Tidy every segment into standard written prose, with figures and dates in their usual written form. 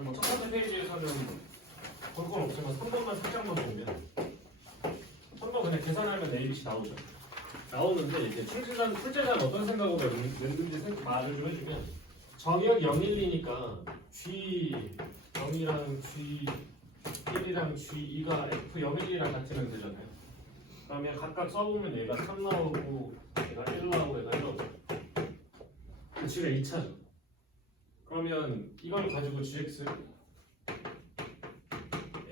일단 뭐 첫 번째 페이지에서는 볼 건 없지만 3번만 살짝만 보면 3번 그냥 계산하면 ABC 나오죠. 나오는데 이제 출제자는 어떤 생각으로 냈는지 말을 좀 해주면 정의역 0, 1, 2니까 G0이랑 G1이랑 G2가 F0, 1이랑 같으면 되잖아요. 그러면 각각 써보면 얘가 3 나오고 얘가 1 나오고 얘가 1 나오죠. G가 2차죠. 그러면 이걸 가지고 GX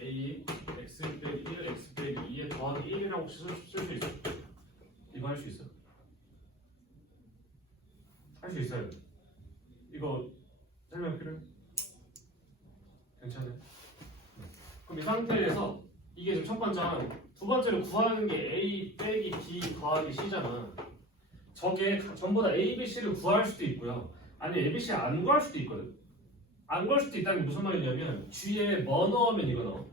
A X 빼기 1, X 빼기 2에 더하기 1이라고 쓸 수 있어요. 이거 할 수 있어? 할 수 있어요. 이거 설명 필요해? 괜찮아요? 그럼 이 상태에서 이게 지금 첫 번째랑 두 번째로 구하는 게 A 빼기 B 더하기 C잖아. 저게 전부 다 A, B, C를 구할 수도 있고요. 아니 A, B, C 안 구할 수도 있거든. 안 구할 수도 있다는 게 무슨 말이냐면 G에 뭐 넣으면 이거 넣어.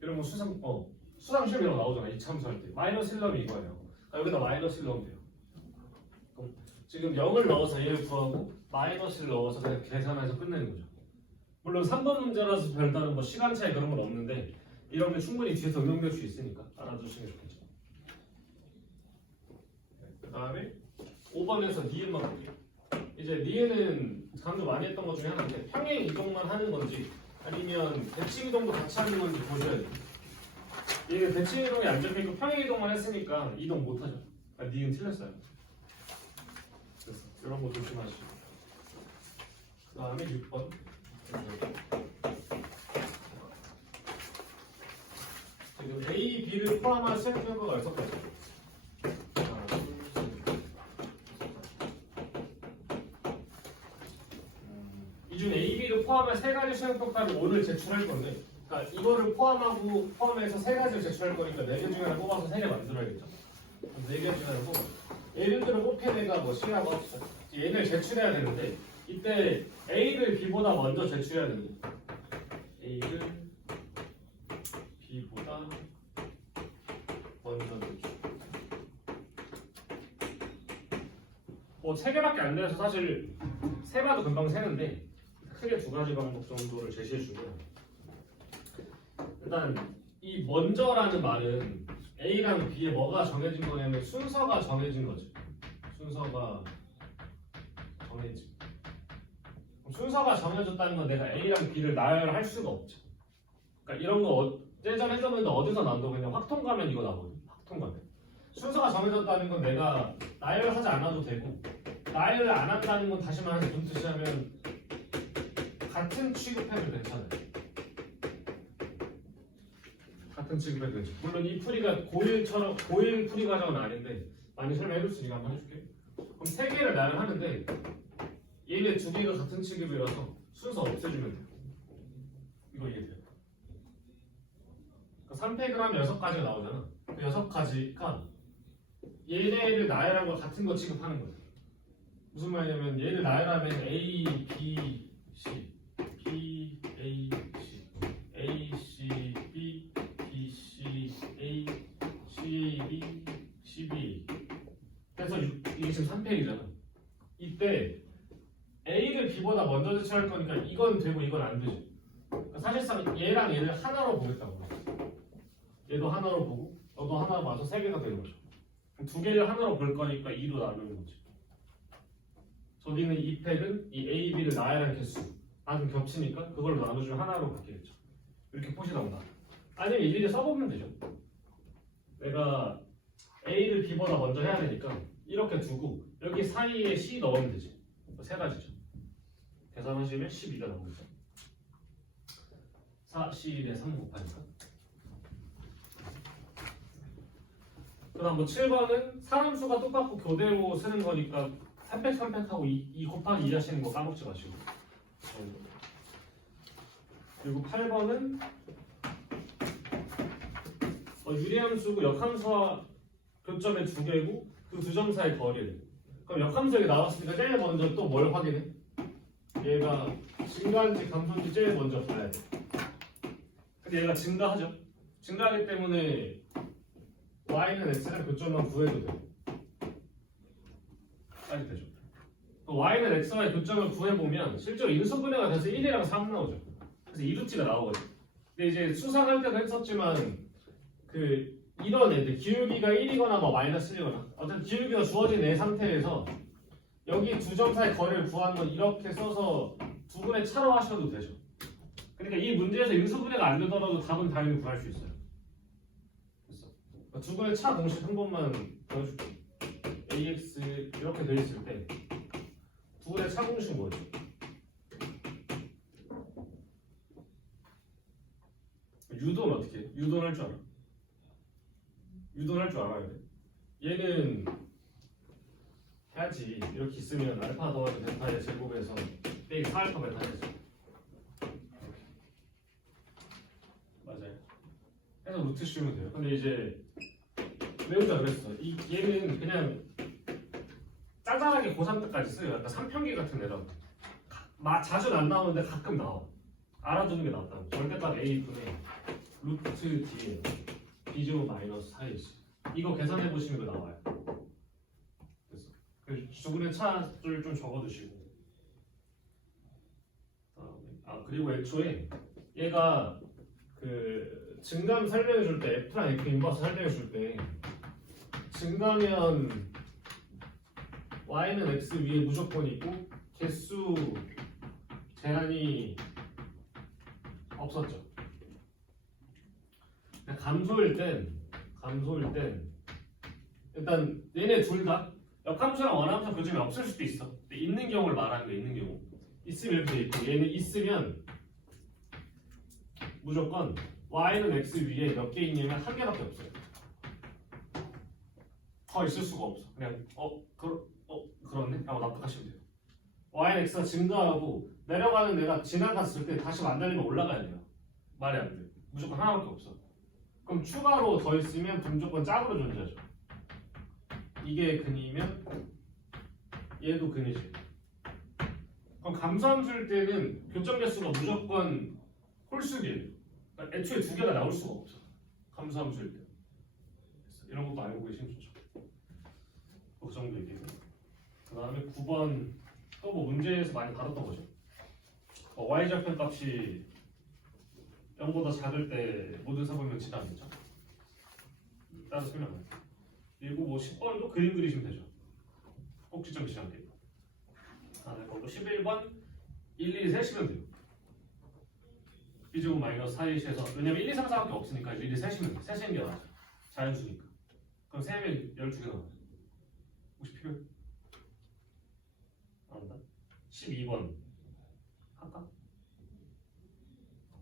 이런 거 수상 시험 이런 거 나오잖아. 이참수할 때 마이너스 1 넣으면 이거예요. 그러니까 여기다 마이너스 1 넣으면 돼요. 그럼 지금 0을 넣어서 얘를 구하고 마이너스 1 넣어서 그냥 계산해서 끝내는 거죠. 물론 3번 문제라서 별다른 뭐 시간 차이 그런 건 없는데 이런 게 충분히 뒤에서 응용될 수 있으니까 알아두시는 게 좋겠죠. 그 다음에 5번에서 니은만 볼게요. 이제 니은은 강조 많이 했던 것 중에 하나인데 평행 이동만 하는 건지 아니면 대칭 이동도 같이 하는 건지 보셔야 돼요. 얘는 대칭 이동이 안 잡혀있고 평행 이동만 했으니까 이동 못하죠. 그러니까 니은 틀렸어요. 그래서 이런 거 조심하시고. 그 다음에 6번. 지금 A, B를 포함한 수행평가가 6가지. 이 중 A, B를 포함한 3가지 수행평가를 오늘 제출할 건데, 그러니까 이거를 포함해서 3가지를 제출할 거니까 4개 중에 하나 뽑아서 3개 만들어야겠죠. 4개 중에 하나 뽑아. 예를 들어 뽑힌 애가 뭐 C라고 합시다. 얘를 제출해야 되는데 이때 A를 B보다 먼저 제출해야 됩니다. A를 B보다 먼저 제출. 뭐 3개밖에 안 돼서 사실 세봐도 금방 세는데 크게 2가지 방법 정도를 제시해주고요. 일단 이 먼저라는 말은 A랑 B에 뭐가 정해진 거냐면 순서가 정해진 거죠. 순서가 정해진. 순서가 정해졌다는 건 내가 A랑 B를 나열할 수가 없죠. 그러니까 이런 거 예전 해석인데 어디서 나온다고 그냥 확통가면 이거 나오거든. 확통가면. 순서가 정해졌다는 건 내가 나열하지 않아도 되고 나열을 안 한다는 건 다시 말해서 무슨 뜻이냐면 같은 취급해도 괜찮아요. 같은 취급해도 괜찮아요. 물론 이 풀이가 고일 풀이 과정은 아닌데 많이 설명해줄 수 있으니까 한번 해줄게. 그럼 3개를 나열하는데 얘네 2개가 같은 취급이라서 순서 없애주면 돼요. 이거 이해돼요? 그러니까 3팩을 하면 6가지가 나오잖아. 그 6가지가 얘네를 나열한 거 같은 거 취급하는 거죠. 무슨 말이냐면 얘를 나열하면 A, B, C, B, A, C, A, C, B, B, C, A, C, B, C, B. 그래서 이게 지금 3팩이잖아. 이때 A를 B보다 먼저 제출할 거니까 이건 되고 이건 안 되죠. 그러니까 사실상 얘랑 얘를 하나로 보겠다고. 얘도 하나로 보고 너도 하나로 봐서 3개가 되는 거죠. 2개를 하나로 볼 거니까 2로 나누는 거지. 저기는 이 팩은 이 A, B를 나열한 개수 나는 겹치니까 그걸 나눠주면 하나로 바뀌겠죠. 이렇게 표시 나온다. 아니면 일일이 써보면 되죠. 내가 A를 B보다 먼저 해야 되니까 이렇게 두고 여기 사이에 C 넣으면 되지. 3가지죠. 계산하시면 12가 나오겠죠. 4, C1에 3 곱하니까. 그 다음 뭐 7번은 사람 수가 똑같고 교대로 쓰는 거니까 3팩 3팩하고 2 곱하기 2 하시는 거 까먹지 마시고. 그리고 8번은 유리함수고 역함수와 교점의 2개고 그 2점 사이 거리를. 그럼 역함수가 나왔으니까 제일 먼저 또 뭘 확인해? 얘가 증가인지 감소인지 제일 먼저 봐야 돼. 근데 얘가 증가하죠. 증가하기 때문에 y는 x랑 교점만 구해도 돼. 빨리 되죠. y는 x와의 교점을 구해보면 실제로 인수분해가 돼서 1이랑 3 나오죠. 그래서 이루치가 나오거든요. 근데 이제 수상할 때도 했었지만 그 이런 애들 기울기가 1이거나 뭐 마이너스 1이거나 어쨌든 기울기가 주어진 애 상태에서 여기 두 점 사이 거리를 구하는 건 이렇게 써서 두 분의 차로 하셔도 되죠. 그러니까 이 문제에서 인수분해가 안 되더라도 답은 당연히 구할 수 있어요. 됐어. 두 분의 차 공식 한 번만 보여줄게. ax 이렇게 돼 있을 때 두 분의 차 공식 뭐죠? 유도는 어떻게 해? 유도는 할 줄 알아? 유도는 할 줄 알아야 돼. 얘는 해야지. 이렇게 있으면 알파 더하기 베타의 제곱에서 빼기 4알파 베타 되죠. 맞아요. 해서 루트 씌우면 돼요. 근데 이제 외우자 그랬어. 얘는 그냥 짜잘하게 고3 때까지 써요. 약간 3평기 같은 애라고. 자주는 안 나오는데 가끔 나와. 알아두는 게 낫다고. 절대값 a분의 루트 뒤에 b제곱 마이너스 4이지. 이거 계산해 보시면 이거 나와요. 그래서 주분의 차를 좀 적어두시고. 그리고 애초에 얘가 그 증감 설명해 줄 때 F랑 F 인버스 설명해 줄 때 증가면 y는 x 위에 무조건 있고 개수 제한이 없었죠. 감소일 땐 일단 얘네 둘 다 역함수랑 원함수 교점이 없을 수도 있어. 근데 있는 경우를 말하는 거야. 있는 경우 있으면 이렇게 돼 있고 얘는 있으면 무조건 y는 x 위에 몇 개 있냐면 한 개밖에 없어요. 더 있을 수가 없어. 그냥 그렇네? 라고 납득하시면 돼요. y는 x가 증가하고 내려가는 애가 지나갔을 때 다시 만나려면 올라가야 돼요. 말이 안 돼. 무조건 하나밖에 없어. 그럼 추가로 더 있으면 무조건 짝으로 존재하죠. 이게 근이면 얘도 근이지. 그럼 감소함수일 때는 교점 개수가 무조건 홀수기예요. 그러니까 애초에 두 개가 나올 수가 없어. 감소함수일 때. 이런 것도 알고 계시면 좋죠. 그 정도 얘기해요. 그 다음에 9번 또 뭐 문제에서 많이 다뤘던 거죠. y좌표 값이 0보다 작을 때 모든 사분면 지나겠죠. 따로 설명해요. 그리고 뭐 10번도 그림 그리시면 되죠. 꼭지점 지나게. 그리고 11번 1, 2, 세시면 돼요. b제곱 마이너스 4이시에서 왜냐면 1, 2, 3, 4밖에 없으니까 1, 2, 세시면 돼요. 세시는 게 나아요. 자연수니까. 그럼 3면 12개 나와요. 혹시 필요해? 안 한다? 12번 할까?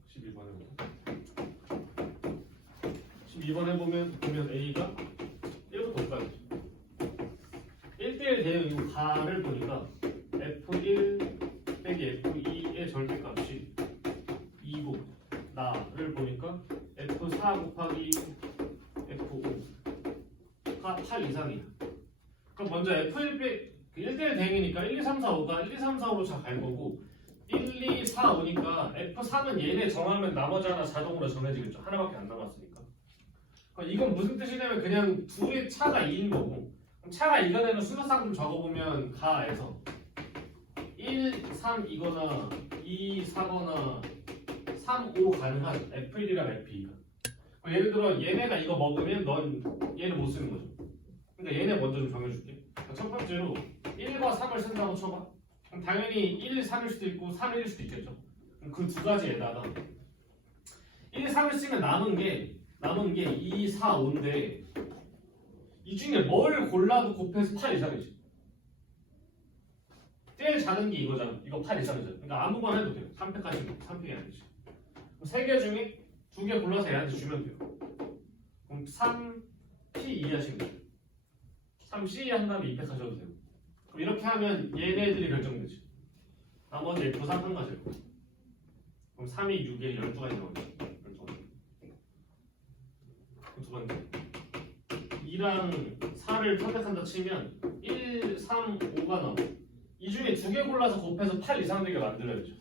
12번 해볼까? 12번 해보면 A가 1부터 5까지 1대1 대응이고 가를 보니까 F1 빼기 F2의 절대값이 2고 나를 보니까 F4 곱하기 F5가 8 이상이야. 그럼 먼저 F1 빼기 1대1 대응이니까 1, 2, 3, 4, 5가 1, 2, 3, 4, 5로 잘 갈 거고 1, 2, 4, 5니까 F3은 얘네 정하면 나머지 하나 자동으로 정해지겠죠. 하나밖에 안 남았으니까. 그럼 이건 무슨 뜻이냐면 그냥 둘의 차가 2인 거고 그럼 차가 이거는 순서상 좀 적어보면 가에서 1, 3이거나 2, 4거나 3, 5 가능한 F1이랑 F2가 예를 들어 얘네가 이거 먹으면 넌 얘는 못 쓰는 거죠. 그러니까 얘네 먼저 좀 정해줄게. 첫 번째로 1과 3을 쓴다고 쳐봐. 그럼 당연히 1, 3일 수도 있고 3일일 수도 있겠죠. 그 두 가지에다가 1, 3을 쓰면 남은 게 2, 4, 5인데 이 중에 뭘 골라도 곱해서 8 이상이지. 제일 작은 게 이거잖아. 이거 8 이상이잖아. 그러니까 아무거나 해도 돼요. 3패까지 3패가 아니지. 세 개 중에 두 개 골라서 얘한테 주면 돼요. 그럼 3P2 하시면 돼요. 3C 한 다음에 2패 하셔도 되고. 그럼 이렇게 하면 얘네들이 결정되지. 나머지 F3 한 가지일 거야. 그럼 3이 6에 12가지 나오죠. 12가지. 두 번째 2랑 4를 선택한다 치면 1, 3, 5가 나와. 이 중에 두 개 골라서 곱해서 8 이상 되게 만들어야죠.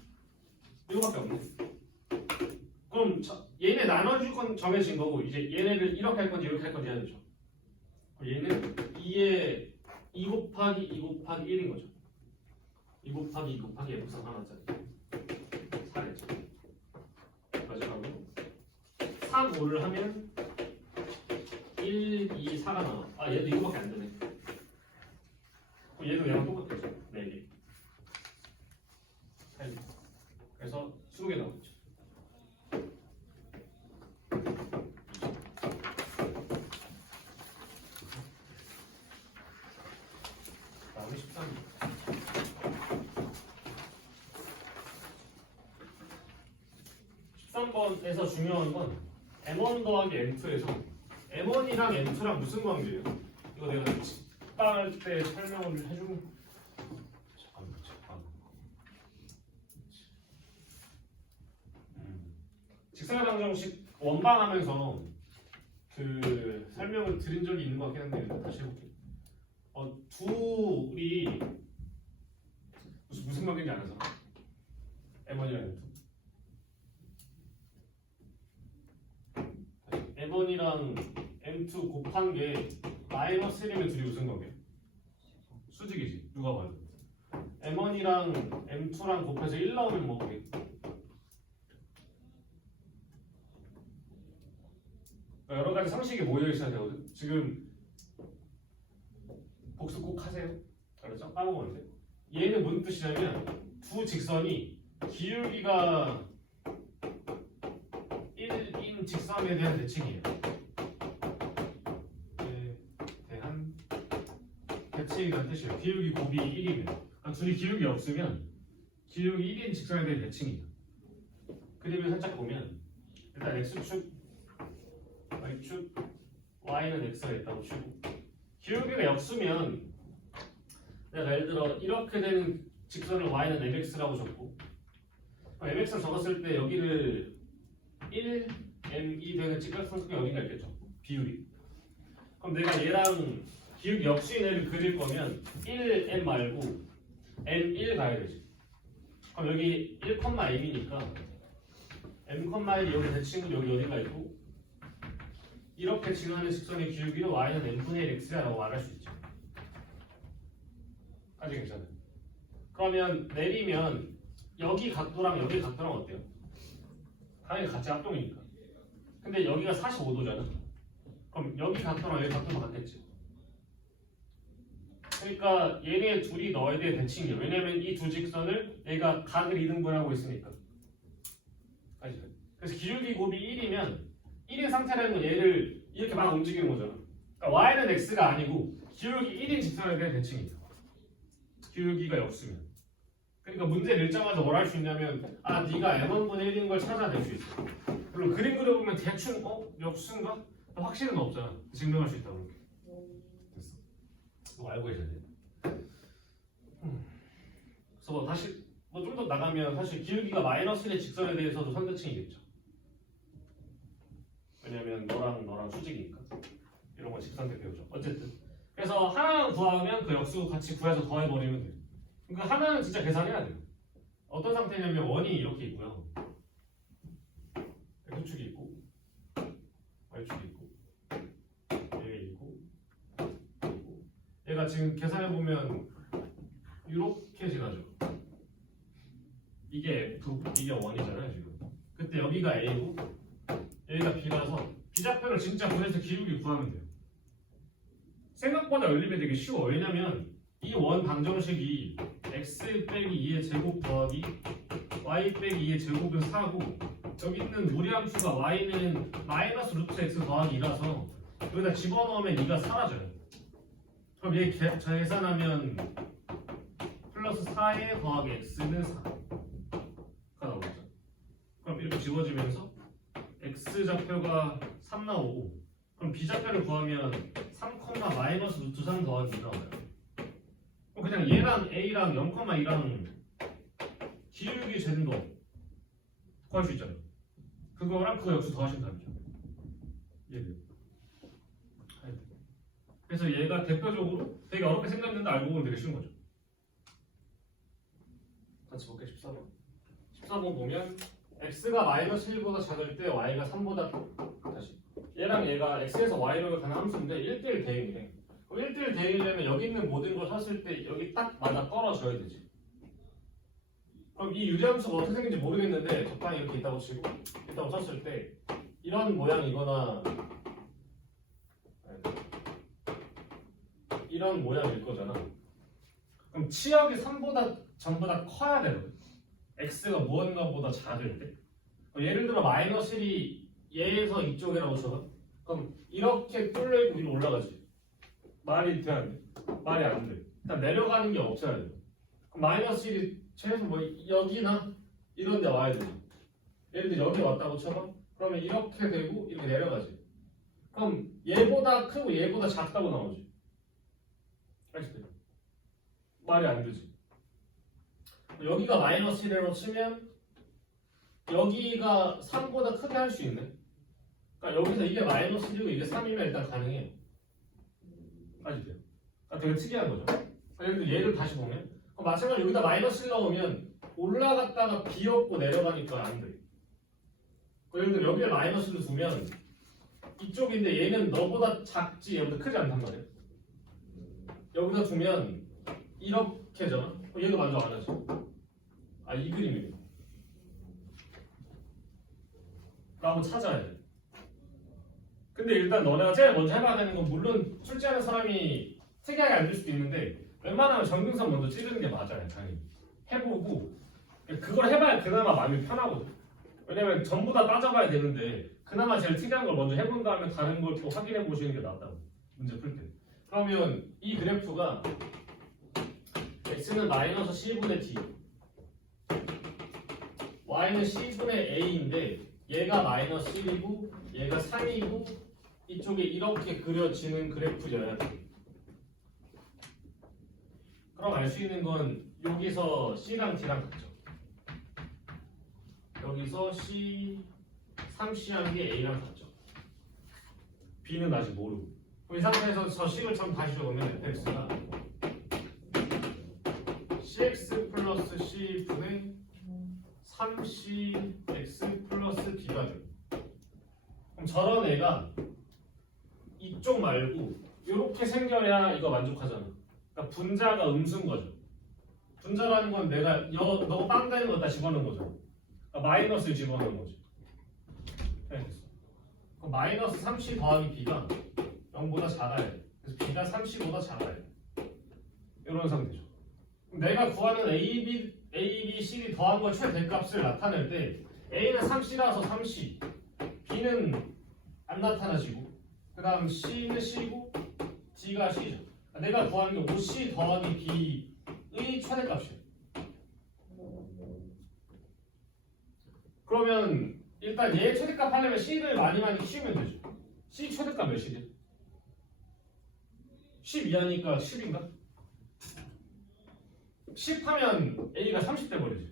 이거밖에 없네. 그럼 얘네 나눠줄 건 정해진 거고 이제 얘네를 이렇게 할 건지 이렇게 할 건지 해야 되죠. 얘는 2에 2 곱하기 2 곱하기 1인 거죠. 2 곱하기 2 곱하기 F상 하나짜리 4겠죠. 마지막으로 3, 5를 하면 1, 2, 4가 나와. 아 얘도 이거밖에 안 되네. 얘도 얘랑 똑같겠죠. 4개. 8개. 그래서 20개 나오겠죠. 다음에 13번에서 중요한 건 M1 더하기 M2에서 M1이랑 M2랑 무슨 관계예요? 이거 내가 직방할 때 설명을 해주고 잠깐만 직사각방정식 원반하면서 그 설명을 드린 적이 있는 것 같긴 한데 일단 다시 해볼게요. 둘이 무슨 관계인지 알아서 M1이랑 M2 M1이랑 M2 곱한 게 마이너스 1이면 둘이 무슨 관계? 수직이지. 누가 봐도 M1이랑 M2랑 곱해서 1 나오면 뭐 그게 여러 가지 상식이 모여 있어야 되거든. 지금 복습 꼭 하세요. 알았죠? 까먹으면 안 돼요. 얘는 무슨 뜻이냐면 두 직선이 기울기가 1인 직선에 대한 대칭이에요. 대한 대칭이라는 뜻이에요. 기울기 곱이 1이면 그러니까 둘이 기울기 없으면 기울기 1인 직선에 대한 대칭이에요. 그림을 살짝 보면 일단 x축 y축 y는 x가 있다고 치고 기울기가 역수면 내가 예를 들어 이렇게 되는 직선을 y는 mx라고 적고 mx를 적었을 때 여기를 1, m2 되는 직각삼각형이 어딘가 있겠죠. 비율이. 그럼 내가 얘랑 기울기 역수인 애를 그릴 거면 1m 말고 m1 가야 되지. 그럼 여기 1,m이니까 m,1이 여기 대칭은 여기 어딘가 있고 이렇게 지나는 직선의 기울기로 y는 n분의 1 x라고 말할 수 있죠. 아직 괜찮아요. 그러면 내리면 여기 각도랑 여기 각도랑 어때요? 당연히 같이 합동이니까. 근데 여기가 45도잖아. 그럼 여기 각도랑 여기 각도도 같겠지. 그러니까 얘네 둘이 넣어야 될 대칭이에요. 왜냐면 이 두 직선을 얘가 각을 이등분하고 있으니까. 아시죠? 그래서 기울기 곱이 1이면 1인 상태라는 건 얘를 이렇게 막 움직이는 거잖아. 그러니까 y는 x가 아니고 기울기 1인 직선에 대한 대칭이다. 기울기가 역수면. 그러니까 문제를 읽자마자 뭘 할 수 있냐면 네가 m1분의 1인 걸 찾아낼 수 있어. 물론 그림 그려보면 대충 역수인가? 확신은 없잖아. 증명할 수 있다고. 됐어. 이거 알고 계셔야 돼. 그래서 다시 좀 더 나가면 사실 기울기가 마이너스 1의 직선에 대해서도 선대칭이겠죠. 왜냐면 너랑 수직이니까. 이런 거 직선대 배우죠. 어쨌든. 그래서 하나만 구하면 그 역수 같이 구해서 더해버리면 돼요. 그러니까 하나는 진짜 계산해야 돼요. 어떤 상태냐면 원이 이렇게 있고요. x축이 있고 y축이 있고 얘가 있고 얘가 지금 계산해보면 이렇게 지나죠. 이게 F, 이게 1이잖아요 지금. 그때 여기가 A고 여기가 B라서 B좌표를 진짜 구해서 기울기 구하면 돼요. 생각보다 연립이 되게 쉬워. 왜냐면 이 원 방정식이 x 빼기 2의 제곱 더하기 y 빼기 2의 제곱은 4고 여기 있는 무리함수가 y는 마이너스 루트 x 더하기 2라서 여기다 집어넣으면 2가 사라져요. 그럼 얘 계산하면 플러스 4에 더하기 x는 4가 나오겠죠. 그럼 이렇게 지워지면서 x좌표가 3 나오고 그럼 b좌표를 구하면 3, 마이너스 루트 3 더하기 2가 나와요. 그럼 그냥 얘랑 a랑 0,2랑 기울기 재는 거 구할 수 있잖아요. 그거랑 그거 역수 더하시면 답이죠. 얘를. 그래서 얘가 대표적으로 되게 어렵게 생겼는데 알고 보면 되게 쉬운 거죠. 같이 볼게요. 14번. 14번 보면 x가 마이너스 1보다 작을 때 y가 3보다 다시 얘랑 얘가 x에서 y로 가는 함수인데 1대1 대응이래. 그럼 1대1 대응이려면 여기 있는 모든 걸 샀을 때 여기 딱 맞아 떨어져야 되지. 그럼 이 유리함수가 어떻게 생긴지 모르겠는데 적당히 이렇게 있다고 치고 있다고 쳤을 때 이런 모양이거나 이런 모양일 거잖아. 그럼 치역이 3보다 전보다 커야 되거든. x가 무언가보다 작을 때. 예를 들어 마이너스 1이 얘에서 이쪽이라고 쳐서 그럼 이렇게 뚫려있고 위로 올라가지. 말이 돼 안 돼? 말이 안 돼. 일단 내려가는 게 없어야 돼. 그럼 마이너스 1이 최소 뭐 여기나 이런 데 와야 돼. 예를 들어 여기 왔다고 쳐봐. 그러면 이렇게 되고 이렇게 내려가지. 그럼 얘보다 크고 얘보다 작다고 나오지. 알겠지? 말이 안 되지. 여기가 마이너스 1이라고 치면 여기가 3보다 크게 할 수 있네. 그러니까 여기서 이게 마이너스 1이고 이게 3이면 일단 가능해. 알겠지? 그러니까 되게 특이한 거죠. 예를 들어 얘를 다시 보면 그럼 마찬가지로 여기다 마이너스 1 넣으면 올라갔다가 비었고 내려가니까 안 돼. 예를 들어 여기에 마이너스를 두면 이쪽인데 얘는 너보다 작지 얘보다 크지 않단 말이야. 여기다 두면 이렇게잖아. 얘도 만족 안 하지. 이 그림이에요. 라고 찾아야 돼. 근데 일단 너네가 제일 먼저 해봐야 되는 건 물론 출제하는 사람이 특이하게 안 될 수도 있는데 웬만하면 정근선 먼저 찌르는 게 맞아요. 당연히 해보고 그걸 해봐야 그나마 마음이 편하거든. 왜냐면 전부 다 따져봐야 되는데 그나마 제일 특이한 걸 먼저 해본 다음에 다른 걸 또 확인해 보시는 게 낫다고. 문제 풀 때. 그러면 이 그래프가 x는 마이너스 c분의 d y는 c분의 a인데 얘가 마이너스 1이고 얘가 3이고 이쪽에 이렇게 그려지는 그래프여야 돼. 그럼 알 수 있는 건 여기서 c랑 d랑 같죠. 여기서 c 3c한 게 a랑 같죠. b는 아직 모르고. 그럼 이 상태에서 저 식을 좀 다시 적으면 fx가 cx 플러스 c 분의 3cx 플러스 b가 돼. 그럼 저런 애가 이쪽 말고 이렇게 생겨야 이거 만족하잖아. 그러니까 분자가 음수인 거죠. 분자라는 건 내가 너가 빵 되는 거 다 집어넣은 거죠. 그러니까 마이너스를 집어넣은 거죠. 네. 그럼 마이너스 3c 더하기 b가 0보다 작아야 돼. 그래서 b가 3c보다 작아야 돼. 이런 상태죠. 내가 구하는 A, B, C를 더한 걸 최대값을 나타낼 때 A는 3C라서 3C, B는 안 나타나지고 그 다음 C는 C고 D가 C죠. 내가 구하는 게 5C 더하기 B의 최대값이에요. 그러면 일단 얘 최대값 하려면 C를 많이 키우면 되죠. C 최대값 몇이지? 10 이하니까 10인가? 10 하면 A가 30 돼버리지.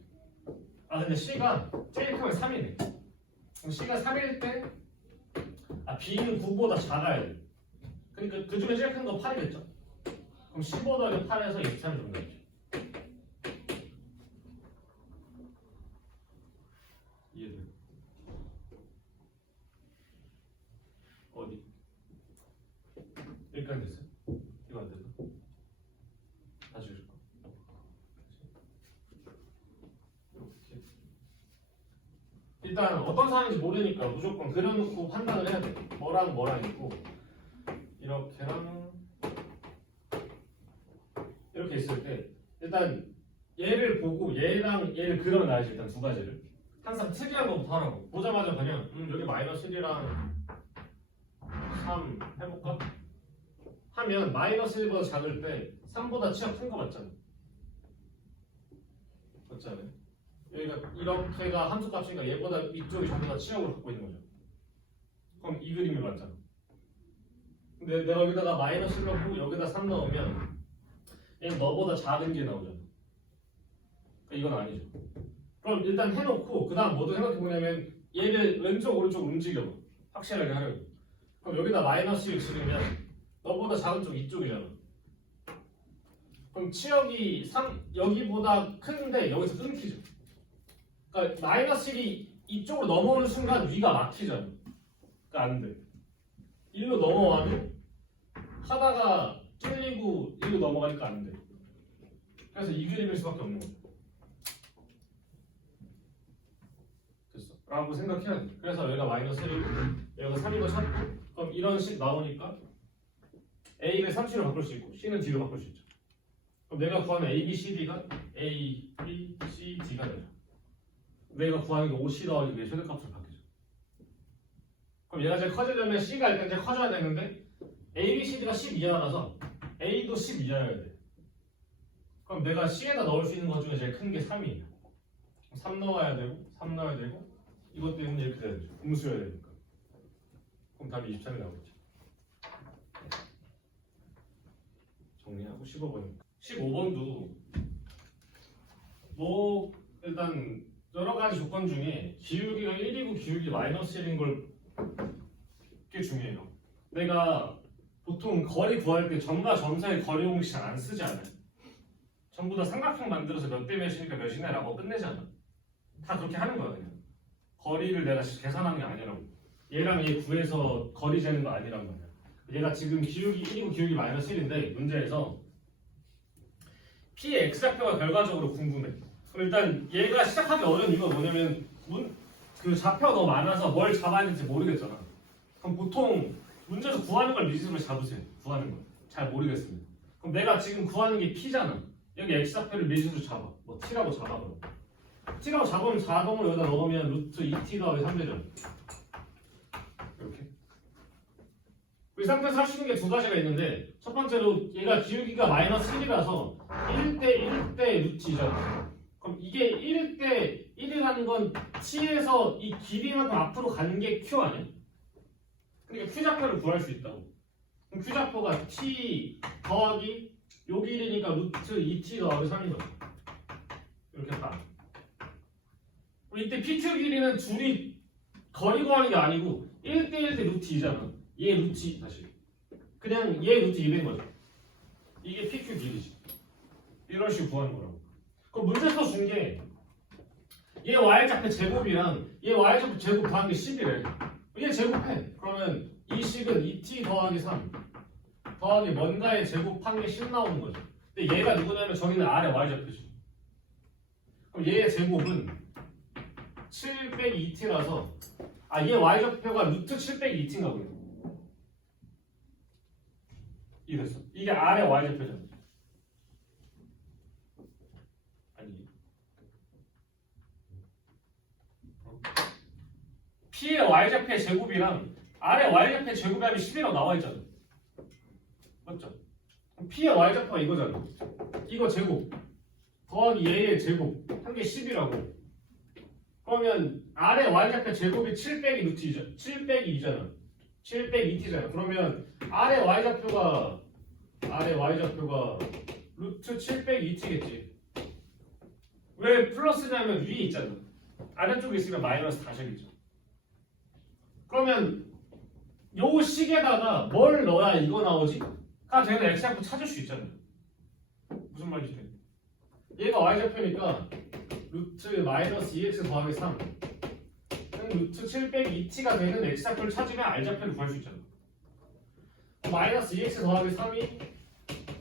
근데 C가 제일 크면 3이네. 그럼 C가 3일 때 B는 9보다 작아야 돼. 그러니까 그 중에 제일 큰 거 8이겠죠? 그럼 15 더하기 8에서 23 정도 되죠. 이해돼요? 어디? 여기까지 됐어요? 이거 안 됐나? 다시 줄까? 이렇게. 일단 어떤 사람인지 모르니까 무조건 그려놓고 판단을 해야 돼. 뭐랑 있고 이렇게랑 이렇게 있을 때 일단 얘를 보고 얘랑 얘를 그려놔야지. 일단 두 가지를 항상 특이한 것부터 하라고. 보자마자 그냥 여기 마이너스 1이랑 3 해볼까? 하면 마이너스 1보다 작을 때 3보다 치역 큰 거 맞잖아. 맞지 않아요? 여기가 이렇게가 함수값이니까 얘보다 이쪽이 전부 다 치역으로 갖고 있는 거죠. 그럼 이 그림이 맞잖아. 근데 내가 여기다가 마이너스 1 넣고 여기다 3 넣으면 얘는 너보다 작은 게 나오잖아. 그러니까 이건 아니죠. 그럼 일단 해놓고 그 다음 뭐도 생각해보냐면 얘를 왼쪽 오른쪽 움직여봐. 확실하게 하려고. 그럼 여기다 마이너스 1 지르면 너보다 작은 쪽 이쪽이잖아. 그럼 치역이 여기보다 큰데 여기서 끊기죠. 그러니까 마이너스 1이 이쪽으로 넘어오는 순간 위가 막히잖아. 그러니까 안 돼. 1로 넘어와도 하다가 뚫리고 1로 넘어가니까 안 돼. 그래서 이 그림일 수밖에 없는 거야. 라고 생각해야 돼. 그래서 여기가 마이너스 1이고 여기가 3인 거 찾고 그럼 이런 식 나오니까 A를 3C로 바꿀 수 있고 C는 D로 바꿀 수 있죠. 그럼 내가 구하는 A, B, C, D가 A, B, C, D가 되죠. 내가 구하는 게 5C 더하기 B의 최대값으로 바뀌죠. 그럼 얘가 제일 커지려면 C가 일단 제일 커져야 되는데 A, B, C, D가 10 이하라서 A도 10 이하여야 돼. 그럼 내가 C에다 넣을 수 있는 것 중에 제일 큰 게 3이에요. 3 넣어야 되고 3 넣어야 되고 이것 때문에 이렇게 돼야 되죠. 음수여야 되니까. 그럼 답이 23이 나오겠죠. 정리하고 15번입니다. 15번도 뭐 일단 여러 가지 조건 중에 기울기가 1이고 기울기 마이너스 1인 걸 꽤 중요해요. 내가 보통 거리 구할 때 점과 점 사이 거리 공식 잘 안 쓰지 않아요? 전부 다 삼각형 만들어서 몇 대 몇이니까 몇이네 라고 끝내지 않아? 다 그렇게 하는 거야 그냥. 거리를 내가 계산한 게 아니라고. 얘랑 얘 구해서 거리 재는 거 아니란 말이야. 얘가 지금 기울기 1이고 기울기 마이너스 1인데 문제에서 P의 X좌표가 결과적으로 궁금해. 그럼 일단 얘가 시작하기 어려운 이유가 뭐냐면 그 좌표가 너무 많아서 뭘 잡아야 될지 모르겠잖아. 그럼 보통 문제에서 구하는 걸 미지수로 잡으세요. 구하는 걸. 잘 모르겠으면. 그럼 내가 지금 구하는 게 P잖아. 여기 X좌표를 미지수로 잡아. 뭐 T라고 잡아 그럼. T라고 잡으면 자동으로 여기다 넣으면 루트 2T 더하기 3되죠. 이렇게. 이 상태에서 할 수 있는 게 두 가지가 있는데 첫 번째로 얘가 기울기가 마이너스 1이라서 1대 1대 루트 2잖아. 그럼 이게 1대 1이라는 건 T에서 이 길이만큼 앞으로 가는 게 Q 아니야? 그러니까 Q좌표를 구할 수 있다고. 그럼 Q좌표가 T 더하기 요 길이니까 루트 2T 더하기 3인 거죠. 이렇게 딱. 이때 PQ 길이는 둘이 거리 구하는 게 아니고 1대 1대 루트 2잖아. 얘 루트 2 다시. 그냥 얘 루트 2인 거죠. 이게 PQ 길이지. 이런 식으로 구하는 거라고. 그럼 문제에서 준 게 얘 y좌표 제곱이랑 얘 y좌표 제곱 구하는 게 10이래. 얘 제곱해. 그러면 이 식은 2t 더하기 3 더하기 뭔가의 제곱한 게 10 나오는 거죠. 근데 얘가 누구냐면 저기는 아래 y좌표지. 그럼 얘의 제곱은 7 빼기 2t라서 얘 y좌표가 루트 7 빼기 2t인가 보네. 이랬어. 이게 아래 y좌표잖아. P의 y좌표의 제곱이랑 아래 y좌표의 제곱하면 10이라고 나와 있잖아. 맞죠? P의 y좌표가 이거잖아. 이거 제곱 더하기 얘의 제곱 한 개 10이라고. 그러면 아래 y좌표 제곱이 7 빼기 루트 2잖아. 7 빼기 2잖아. 7 빼기 2t잖아. 그러면 아래 y좌표가 루트 7 빼기 2t겠지. 왜 플러스냐면 위에 있잖아. 아래쪽에 있으면 마이너스 다시겠죠. 그러면 요 식에다가 뭘 넣어야 이거 나오지? 가 되는 x좌표 찾을 수 있잖아요. 무슨 말인지 돼? 얘가 y좌표니까 루트 마이너스 2x 더하기 3 루트 7 빼기 2t가 되는 x좌표를 찾으면 r좌표를 구할 수 있잖아. 마이너스 2x 더하기 3이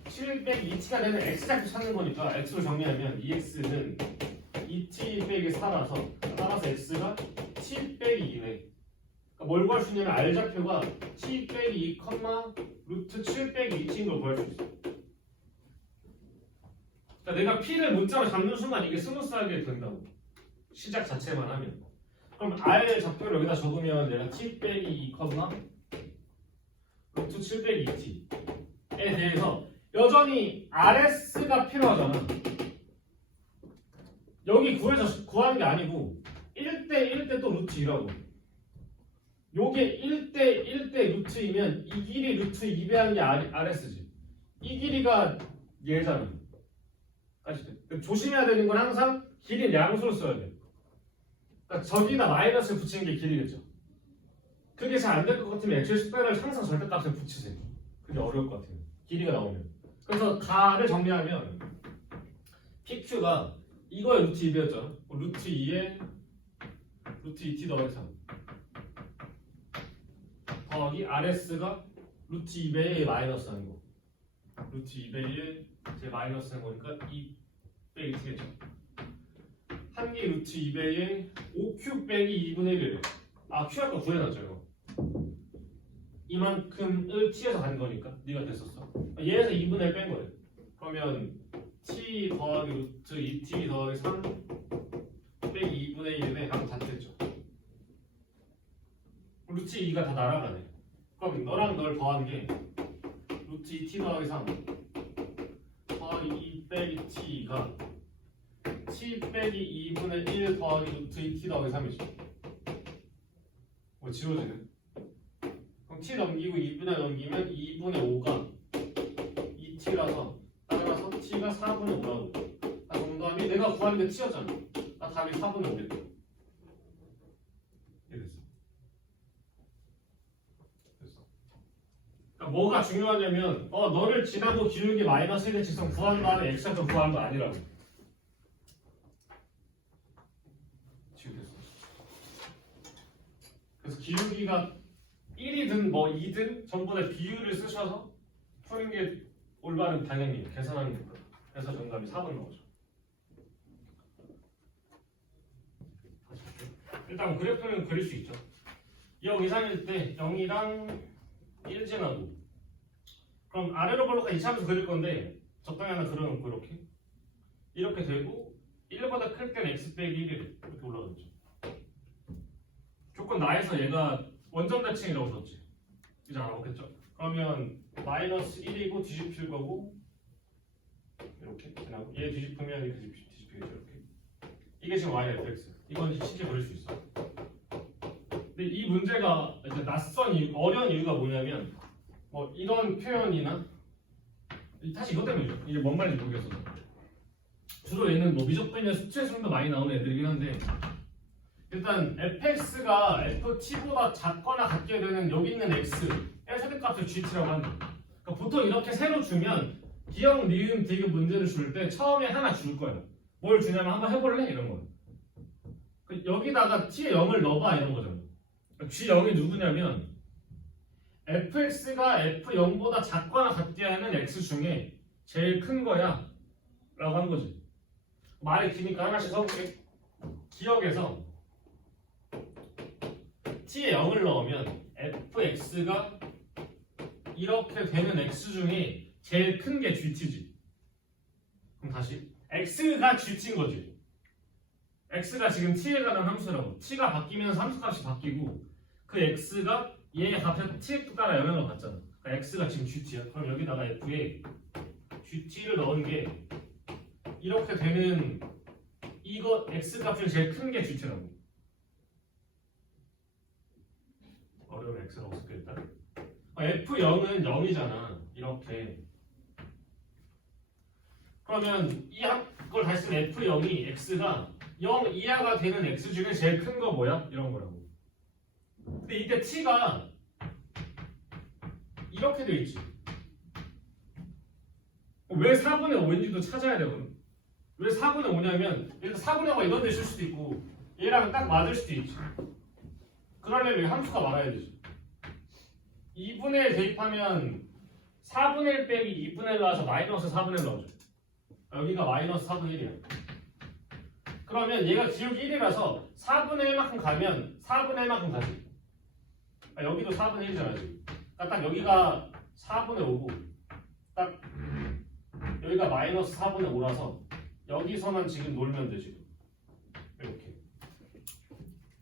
7 빼기 2t가 되는 x좌표 찾는 거니까 x로 정리하면 2x는 2t 빼기 4라서 따라서 x가 t 빼기 2네. 뭘 구할 수 있냐면 r좌표가 t 빼기 2, 루트 7 빼기 2t인 걸 구할 수 있어. 그러니까 내가 p를 문자로 잡는 순간 이게 스무스하게 된다고. 시작 자체만 하면. 그럼 r 좌표를 여기다 적으면 내가 t 빼기 2, 루트 7 빼기 2t에 대해서 여전히 RS가 필요하잖아. 여기 구해서 구하는 게 아니고 1대 1대 또 루트 2라고. 요게 1대 1대 루트이면 이 길이 루트 2배한 게 RS지. 이 길이가 얘잖아. 조심해야 되는 건 항상 길이는 양수로 써야 돼. 그러니까 저기다 마이너스를 붙이는 게 길이겠죠. 그게 잘 안 될 것 같으면 x의 숙배를 항상 절대값을 붙이세요. 그게 어려울 것 같아요. 길이가 나오면. 그래서 다를 정리하면 PQ가 이거의 루트 2배였잖아. 루트 2에 루트 2t 더하기 3 더하기 RS가 루트 2배의 마이너스 하는 거. 루트 2배의 제 마이너스 하는 거니까 2 빼기 t겠죠. 3개 루트 2배의 5q 빼기 2분의 1이래. 아, q 아까 구해놨죠 이거. 이만큼을 t에서 간 거니까 네가 됐었어. 얘에서 2분의 1 뺀 거예요. 그러면 t 더하기 루트 2t 더하기 3 빼기 2분의 1에 하면 다 됐죠. 루트 2가 다 날아가네. 그럼 너랑 널 더한 게 루트 2t 더하기 3 더하기 2 빼기 t가 t 빼기 2분의 1 더하기 루트 2t 더하기 3이죠. 뭐 지워지네. 그럼 t 넘기고 2분의 넘기면 2분의 5가 2t라서 따라서 t가 4분의 5라고. 아, 정답이 내가 구하는 게 t였잖아. 나 답이 4분의 5겠다. 이랬어. 됐어. 그러니까 뭐가 중요하냐면 너를 지나고 기울기 마이너스 1의 직선 구하는 거 아니라 x좌표 구하는 거 아니라고. 지금 됐어. 그래서 기울기가 1이든 뭐 2든 전부 다 비율을 쓰셔서 푸는 게 올바른 방향이에요. 계산하는 게. 그래서 정답이 4번 나오죠. 일단 그래프는 그릴 수 있죠. 0 이상일 때 0이랑 1 지나고, 그럼 아래로 볼록한 이차함수 그릴 건데 적당히 하나 그려놓고 이렇게 되고 1보다 클 때는 x 빼기 1이 이렇게 올라가죠. 조건 나에서 얘가 원점 대칭이라고 줬지. 이제 알아보겠죠. 그러면 마이너스 1이고 뒤집힐 거고 이렇게 지나고 얘 뒤집으면 이렇게 뒤집히겠죠. 이렇게. 이게 지금 y의 fx. 이건 쉽게 그릴 수 있어. 근데 이 문제가 이제 낯선 이유, 어려운 이유가 뭐냐면 뭐 이런 표현이나 사실 이것 때문이죠. 이게 뭔 말인지 모르겠어. 주로 얘는 뭐 미적분이나 수치에서도 많이 나오는 애들이긴 한데, 일단 fx가 ft보다 작거나 같게 되는 여기 있는 x의 최대값을 gt라고 한다. 그러니까 보통 이렇게 세로 주면 기억, 니은, 디귿 문제를 줄 때 처음에 하나 줄 거예요. 뭘 주냐면 한번 해볼래? 이런 거. 여기다가 t에 0을 넣어봐 이런 거잖아. g0이 누구냐면 fx가 f0보다 작거나 같게 하는 x 중에 제일 큰 거야 라고 한 거지. 말이 기니까 하나씩 써볼게. 기억에서 t에 0을 넣으면 fx가 이렇게 되는 x 중에 제일 큰 게 gt지. 그럼 다시 x가 gt인 거지. x가 지금 t에 관한 함수라고. t가 바뀌면서 함수값이 바뀌고 그 x가 얘의 값에 t에 따라 영향을 받잖아. 그러니까 x가 지금 gt야. 그럼 여기다가 f에 gt를 넣은 게 이렇게 되는 이거 x 값 중에 제일 큰 게 gt라고. 어려운 x라고 쓸게 일단. f0은 0이잖아. 이렇게. 그러면 이걸 다시 쓰면 f0이 x가 0 이하가 되는 x 중에 제일 큰 거 뭐야? 이런 거라고. 근데 이때 t가 이렇게 돼 있지. 왜 4분의 5인지도 찾아야 되거든. 왜 4분의 5냐면 일단 4분의 5가 이런 데 있을 수도 있고 얘랑 딱 맞을 수도 있지. 그러려면 함수가 말아야 되지. 2분의 1 대입하면 4분의 1 빼기 2분의 1 나와서 마이너스 4분의 1 나오죠. 여기가 마이너스 4분의 1이야. 그러면 얘가 기울기 1이라서 4분의 1만큼 가면 4분의 1만큼 가지. 여기도 4분의 1이잖아 지금. 그러니까 딱 여기가 4분의 5고 딱 여기가 마이너스 4분의 5라서 여기서만 지금 놀면 돼 지금. 이렇게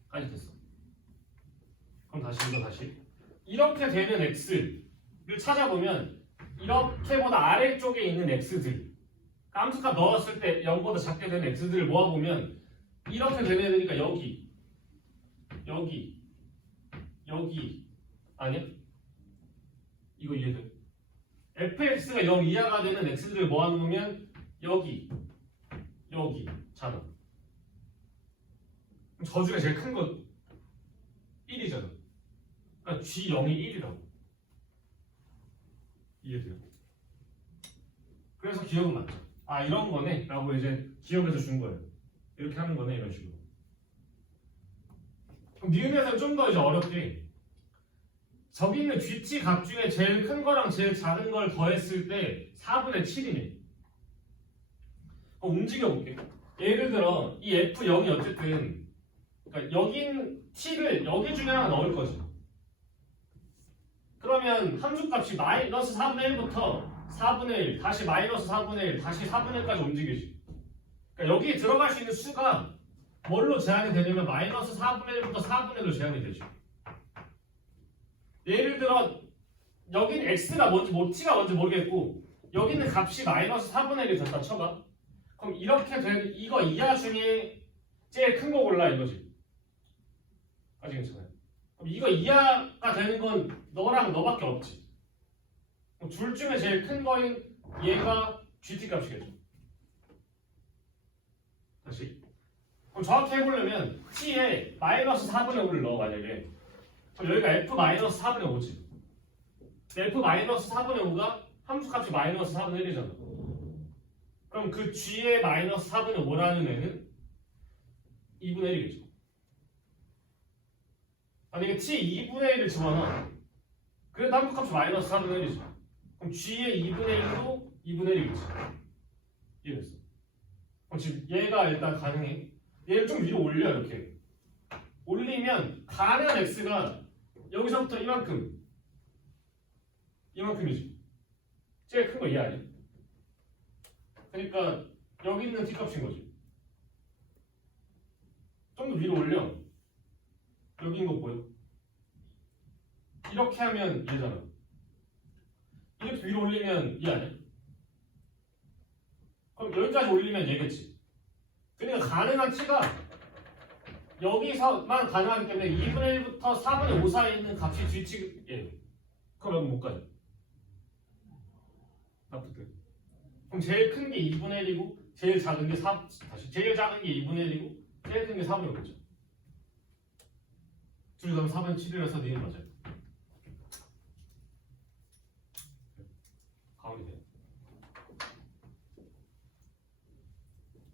까지 됐어. 그럼 다시 이렇게 되는 x를 찾아보면 이렇게보다 아래쪽에 있는 x들, 함수값 넣었을 때 0보다 작게 되는 x들을 모아보면 이렇게 되는 애니까 여기 아니야? 이거 이해돼? fx가 0 이하가 되는 x들을 모아놓으면 여기 잖아. 저 중에 제일 큰 거 1이잖아. 그러니까 g0이 1이라고. 이해돼요? 그래서 기억은 맞죠. 아 이런 거네 라고 이제 기억에서 준 거예요. 이렇게 하는 거네 이런 식으로. 그럼 니은에서는 좀 더 이제 어렵게 저기 있는 GT 값 중에 제일 큰 거랑 제일 작은 걸 더했을 때 4분의 7이네. 움직여 볼게. 예를 들어 이 f0이 어쨌든 그러니까 여긴 t를 여기 중에 하나 넣을 거지. 그러면 함수값이 마이너스 4분의 1부터 4분의 1 다시 마이너스 4분의 1 다시 4분의 1까지 움직이지. 그러니까 여기 들어갈 수 있는 수가 뭘로 제한이 되냐면 마이너스 4분의 1부터 4분의 1로 제한이 되죠. 예를 들어 여긴 x가 뭔지 t가 뭔지 모르겠고 여기는 값이 마이너스 4분의 1이 됐다 쳐봐. 그럼 이렇게 된 이거 이하 중에 제일 큰 거 골라 이거지. 아시겠잖아요. 그럼 이거 이하가 되는 건 너랑 너밖에 없지. 그럼 둘 중에 제일 큰 거인 얘가 GT 값이겠죠. 다시. 그럼 정확히 해보려면 t에 마이너스 4분의 5를 넣어 만약에. 그럼 여기가 f 마이너스 4분의 5지. f 마이너스 4분의 5가 함수값이 마이너스 4분의 1이잖아. 그럼 그 g의 마이너스 4분의 5라는 애는 2분의 1이겠죠. 만약에 t 2분의 1을 집어넣어. 그래도 함수값이 마이너스 4분의 1이죠. 그럼 g의 2분의 1도 2분의 1이겠지. 이해됐어. 그럼 지금 얘가 일단 가능해. 얘를 좀 위로 올려 이렇게. 올리면 가능한 x가 여기서부터 이만큼이지. 제일 큰 거 이해 아니야? 그러니까 여기 있는 t값인 거지. 좀 더 위로 올려. 여기 있는 거 보여? 이렇게 하면 얘잖아. 이렇게 위로 올리면 이 아니야? 그럼 여기까지 올리면 얘겠지. 그러니까 가능한 t가 여기서만 가능하기 때문에 2분의 1부터 4분의 5 사이에 있는 값이 gt예요. 그럼 여기 못 가죠. 나쁘대. 그럼 제일 큰 게 2분의 1이고 제일 작은 게 4, 다시 제일 작은 게 2분의 1이고 제일 큰 게 4분의 5죠. 둘이 그럼 4분의 7이라서 니는 맞아요. 가운데 돼.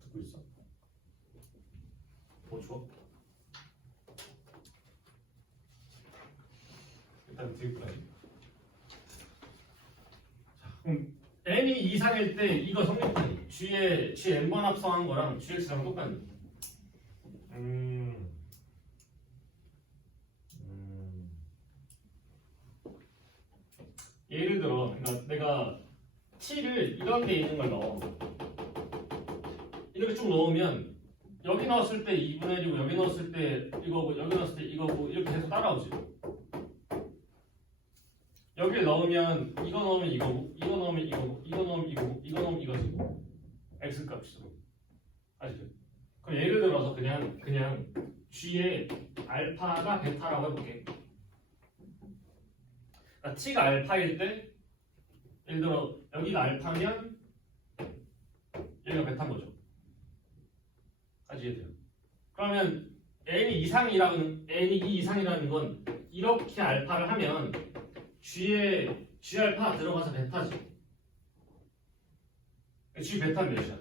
듣고 있어? 뭐 줘? 일단 뒤에까지. 자, 그럼 n이 이상일 때 이거 성립하니 g의 g n번 합성한 거랑 gx랑 똑같네. 예를 들어, 그러니까 내가 t를 이런 데 있는 걸 넣어. 이렇게 쭉 넣으면 여기 넣었을 때 2분의 1이고 여기 넣었을 때 이거고 여기 넣었을 때 이거고 이렇게 계속 따라오지. 여기를 넣으면 이거 넣으면 이거고 이거 넣으면 이거고 이거 넣으면 이거고 이거 넣으면 이거지. x 값이. 아시죠? 그럼 예를 들어서 그냥 g의 알파가 베타라고 해볼게. 그러니까 t가 알파일 때 예를 들어 여기가 알파면 여기가 베타인 거죠. 아시겠어요? 그러면 n이 이 이상이라는 건 이렇게 알파를 하면 g에 g 알파 들어가서 베타지. g 베타는 몇이야?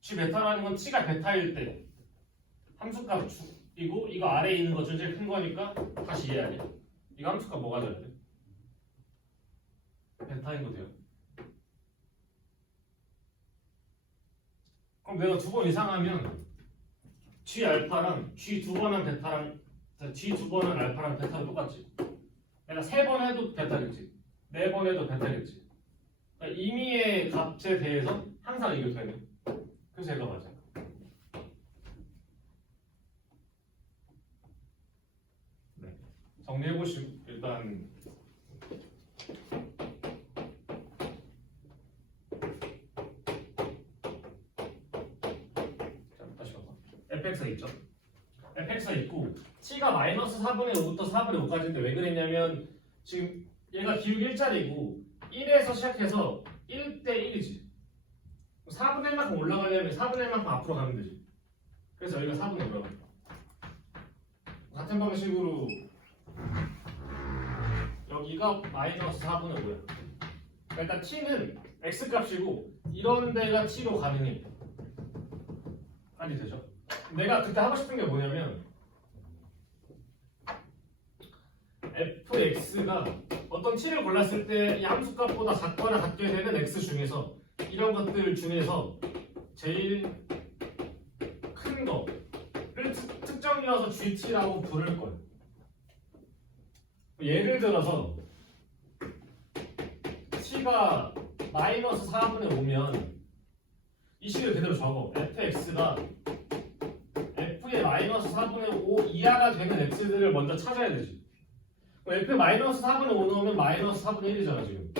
g 베타라는 건 t가 베타일 때 함수값 이고 이거 아래에 있는 거 제일 큰 거니까 다시 이해 아니야? 이거 함수값 뭐가 돼야 돼? 베타인 거 돼요. 그럼 내가 2번 이상 하면 g 알파랑 g 2번 한 베타랑 g 2번 한 알파랑 베타랑 똑같지. 내가 3번 해도 베타겠지. 4번 해도 베타겠지. 그러니까 임의의 값에 대해서 항상 이게 되네. 그래서 얘가 맞아. 네. 정리해보시면 일단 자, 다시 봐봐. fx가 있죠? fx가 있고 t가 마이너스 4분의 5부터 4분의 5까지인데 왜 그랬냐면 지금 얘가 기울기 1짜리고 1에서 시작해서 1대 1이지. 4분의 1만큼 올라가려면 4분의 1만큼 앞으로 가면 되지. 그래서 여기가 4분의 1 올라가. 같은 방식으로 여기가 마이너스 4분의 5야. 그러니까 일단 t는 x값이고 이런 데가 t로 가능해. 아니 되죠? 내가 그때 하고 싶은 게 뭐냐면 fx가 어떤 t를 골랐을 때 이 함수값보다 작거나 같게 되는 x 중에서 이런 것들 중에서 제일 큰 거를 특정이어서 GT라고 부를 거예요. 예를 들어서 t가 마이너스 4분의 5면 이 식을 그대로 적어. fx가 f의 마이너스 4분의 5 이하가 되는 x들을 먼저 찾아야 되지. 그럼 f 마이너스 4분의 5 넣으면 마이너스 4분의 1이잖아 지금.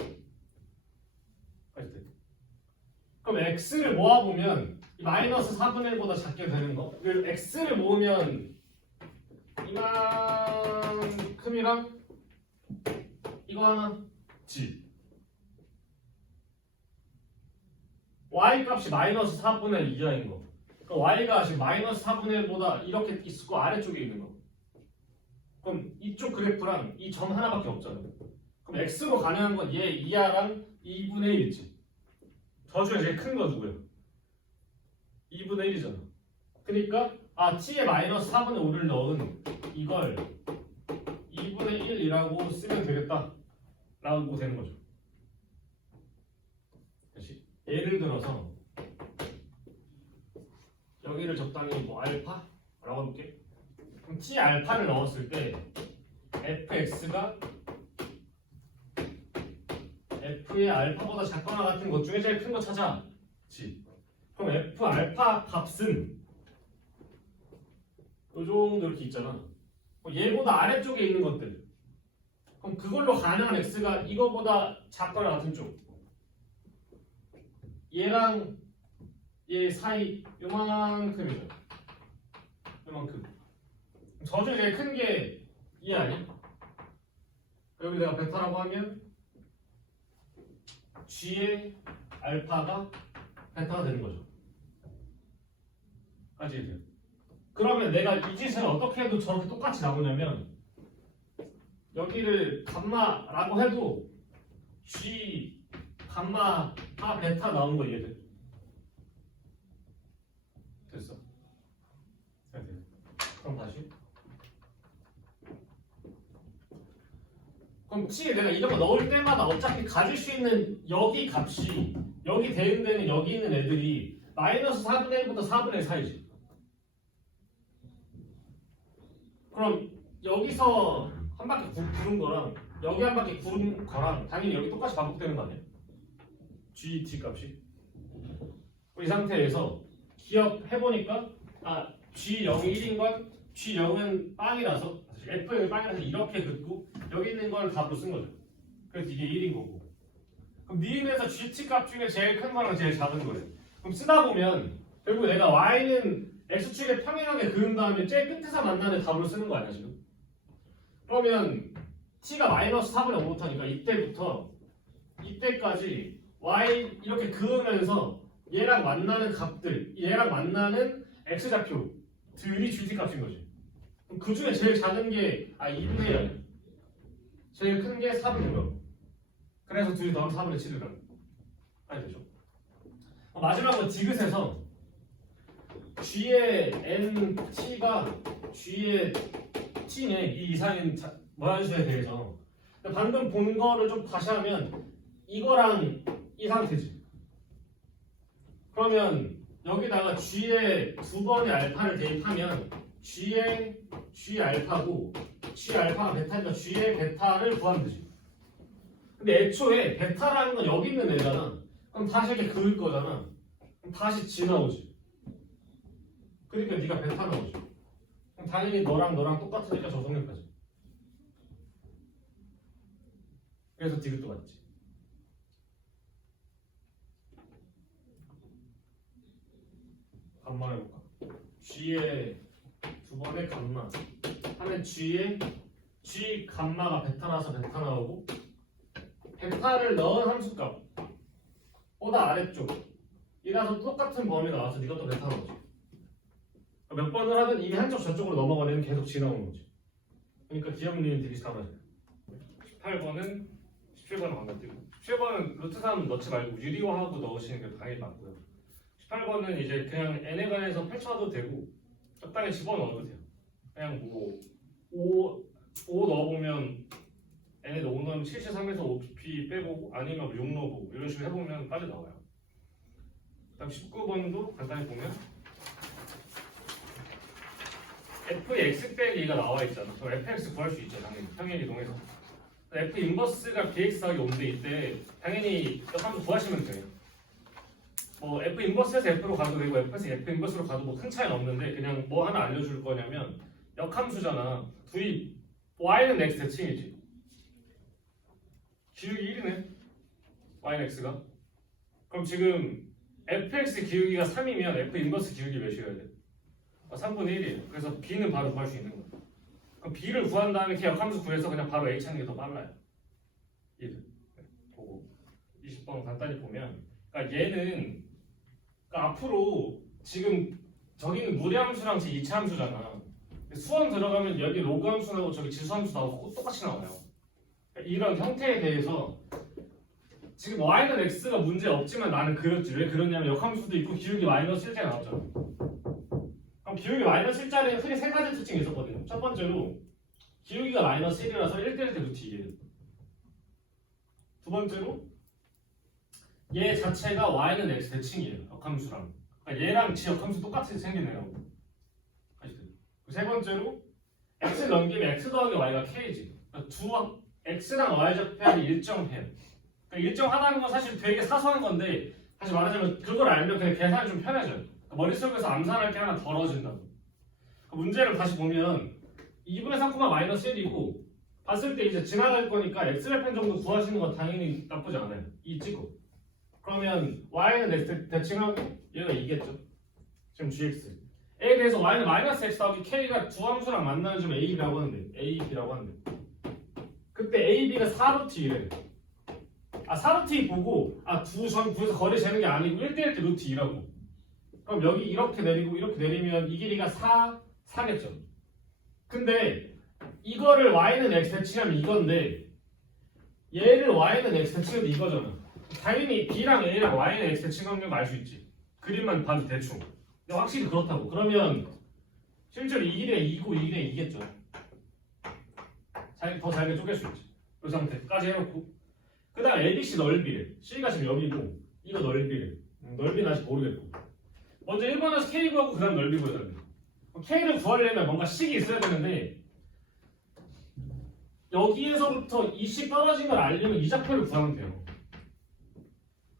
그럼 x를 모아보면 이 마이너스 4분의 1보다 작게 되는 거. 그리고 x를 모으면 이만큼이랑 이거 하나 g. y 값이 마이너스 4분의 1 이하인 거. 그럼 y가 지금 마이너스 4분의 1보다 이렇게 있을 거 아래쪽에 있는 거. 그럼 이쪽 그래프랑 이 점 하나밖에 없잖아. 그럼 x로 가능한 건 얘 이하랑 2분의 1이지. 저 중에 제일 큰 거 누구예요? 2분의 1이잖아. 그러니까 t에 마이너스 4분의 5를 넣은 이걸 2분의 1이라고 쓰면 되겠다 라고 되는 거죠. 다시 예를 들어서 여기를 적당히 뭐 알파라고 해볼게. 그럼 t 알파를 넣었을 때 fx가 f의 알파보다 작거나 같은 것 중에 제일 큰 거 찾아. 지. 그럼 f 알파 값은 이 정도 이렇게 있잖아. 얘보다 아래쪽에 있는 것들. 그럼 그걸로 가능한 x가 이거보다 작거나 같은 쪽. 얘랑 얘 사이 요만큼이죠. 요만큼. 저 중에 제일 큰 게 이 아니야? 여기 내가 베타라고 하면 g의 알파가 베타가 되는 거죠. 아시겠어요? 그러면 내가 이 짓을 어떻게 해도 저렇게 똑같이 나오냐면 여기를 감마라고 해도 g 감마가 베타 나오는 거 이해돼? 됐어. 네. 그럼 다시. 그럼 t 내가 이런 거 넣을 때마다 어차피 가질 수 있는 여기 값이 여기 되는 데는 여기 있는 애들이 마이너스 4분의 1부터 4분의 1 사이지. 그럼 여기서 한 바퀴 구른 거랑 여기 한 바퀴 구른 거랑 당연히 여기 똑같이 반복되는 거 아니야? GT 값이. 이 상태에서 기억해보니까 G0이 1인 건 G0은 빵이라서 F0이 빵이라서 이렇게 긋고 여기 있는 걸 답으로 쓴 거죠. 그래서 이게 1인 거고. 그럼 니은에서 GT 값 중에 제일 큰 거랑 제일 작은 거예요. 그럼 쓰다 보면 결국 내가 Y는 X축에 평행하게 그은 다음에 제일 끝에서 만나는 답으로 쓰는 거 아니야 지금? 그러면 T가 마이너스 4분의 5부터니까 이때부터 이때까지 Y 이렇게 그으면서 얘랑 만나는 값들, 얘랑 만나는 X좌표들이 GT 값인 거지. 그럼 그 중에 제일 작은 게 2분의 1 아니야? 제일 큰 게 4분의 5. 그래서 둘이 더하면 4분의 7이라고. 아니 되죠? 마지막으로 디귿에서 G의 NT가 G의 T네 이 이상인 모양수에 대해서 방금 본 거를 좀 다시 하면 이거랑 이 상태지. 그러면 여기다가 G의 두 번의 알파를 대입하면 G의 G 알파고 G 알파가 베타니까 G의 베타를 구하면 되지. 근데 애초에 베타라는 건 여기 있는 애잖아. 그럼 다시 이렇게 그을 거잖아. 그럼 다시 G 나오지. 그러니까 네가 베타 나오지. 그럼 당연히 너랑 똑같으니까 저 성역까지. 그래서 디귿도 맞지. 감마 해볼까? G의 두 번의 감마 하면 G의 G 감마가 베타라서 베타 나오고 베타를 넣은 함수값 보다 아래쪽 이라서 똑같은 범위 나와서 네가 또 베타 나오지. 몇 번을 하든 이게 한쪽 저쪽으로 넘어가면 계속 G 나오는 거지. 그러니까 기억리는 되게 감아야 돼. 18번은 17번은 반대되고 17번은 루트 3 넣지 말고 유리화하고 넣으시는 게 당연히 맞고요. 18번은 이제 그냥 n에 관해서 펼쳐도 되고 적당히 집어넣어도 돼요. 그냥 뭐 5 넣어보면 n에도 5 넣으면 73에서 5p 빼보고 아니면 6 넣어보고 이런 식으로 해보면 빨리 나와요. 그다음 19번도 간단히 보면 fx 빼기 2가 나와 있잖아. 그럼 fx 구할 수 있죠, 당연히. 평행 이동해서. f 인버스가 bx 더하기 5인데 이때 당연히 한번 구하시면 돼요. 뭐 f 인버스에서 f로 가도 되고 f에서 f 인버스로 가도 뭐 큰 차이는 없는데 그냥 뭐 하나 알려줄 거냐면 역함수잖아. 둘이 y는 x 대칭이지. 기울기 1이네. y는 x가. 그럼 지금 fx 기울기가 3이면 f 인버스 기울기 몇이어야 돼? 3분의 1이에요. 그래서 b는 바로 구할 수 있는 거야. 그럼 b를 구한 다음에 걔 역함수 구해서 그냥 바로 a 찾는 게 더 빨라요. 1. 보고 20번 간단히 보면 그러니까 얘는 그러니까 앞으로 지금 저기는 무리함수랑 제 2차 함수잖아. 수원 들어가면 여기 로그 함수 나오고 저기 지수함수 나오고 똑같이 나와요. 그러니까 이런 형태에 대해서 지금 y는 x가 문제 없지만 나는 그렸지. 왜 그러냐면 역함수도 있고 기울기 마이너스 1자리 나왔잖아. 그럼 기울기 마이너스 1자리에 크게 세 가지 특징이 있었거든요. 첫 번째로 기울기가 마이너스 1이라서 1 때릴 때 루트 2예요. 두 번째로 얘 자체가 y는 x 대칭이에요. 역함수랑. 그러니까 얘랑 지 역함수 똑같이 생기네요. 세 번째로 x를 넘기면 x 더하기 y가 k지. 그러니까 두 x랑 y 좌표를 일정해요. 그러니까 일정하다는 건 사실 되게 사소한 건데 다시 말하자면 그걸 알면 그냥 계산이 좀 편해져요. 그러니까 머릿속에서 암산할 게 하나 덜어진다고. 그러니까 문제를 다시 보면 2분의 3, 마이너스 1이고 봤을 때 이제 지나갈 거니까 x좌표 정도 구하시는 건 당연히 나쁘지 않아요. 2 찍고 그러면 y는 x 대칭하고 얘가 2겠죠. 지금 gx A에 대해서 y는 마이너스 x 더하기 k가 두 함수랑 만나는 점 a라고 하는데 a, b라고 하는데 그때 a, b가 4루트 2래. 4루트 2 보고 구에서 거리 재는 게 아니고 1대1 때 루트 2라고. 그럼 여기 이렇게 내리고 이렇게 내리면 이 길이가 4겠죠. 근데 이거를 y는 x 대칭하면 이건데 얘를 y는 x 대칭해도 이거잖아. 당연히 b랑 a랑 y는 x 대칭하면 알 수 있지. 그림만 봐도 대충. 근데 확실히 그렇다고. 그러면 실제로 이 길이가 2고 이 길이가 2겠죠. 더 잘게 쪼갤 수 있지. 이 상태까지 해놓고 그 다음 ABC 넓이래. C가 지금 여기고 이거 넓이래. 넓이는 아직 모르겠고 먼저 1번에서 K 구하고 그 다음 넓이 구해달래. K를 구하려면 뭔가 식이 있어야 되는데 여기에서부터 이 식 떨어진 걸 알려면 이 좌표를 구하면 돼요.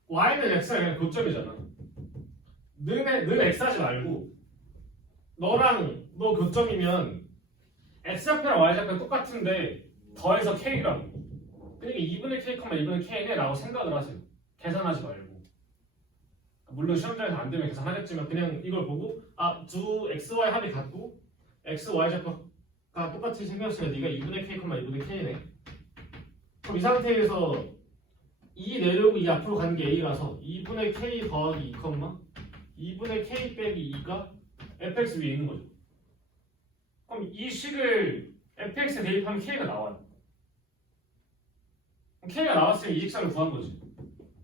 Y는 X가 그냥 교점이잖아. 늘 X 하지 말고 너랑 너 교점이면 X좌표랑 Y좌표 똑같은데 더해서 K라고. 그러니까 2분의 K, 2분의 K네 라고 생각을 하세요. 계산하지 말고. 물론 시험장에서 안 되면 계산하겠지만 그냥 이걸 보고 두 XY 합이 같고 X, Y 좌표가 똑같이 생겼으면 네가 2분의 K, 2분의 K네. 그럼 이 상태에서 2 내려오고 2 앞으로 가는 게 A라서 2분의 K 더하기 2, 2분의 K 빼기 2가 fx 위에 있는 거죠. 그럼 이 식을 fx에 대입하면 K가 나와요. K가 나왔으면 이 직선을 구한 거지.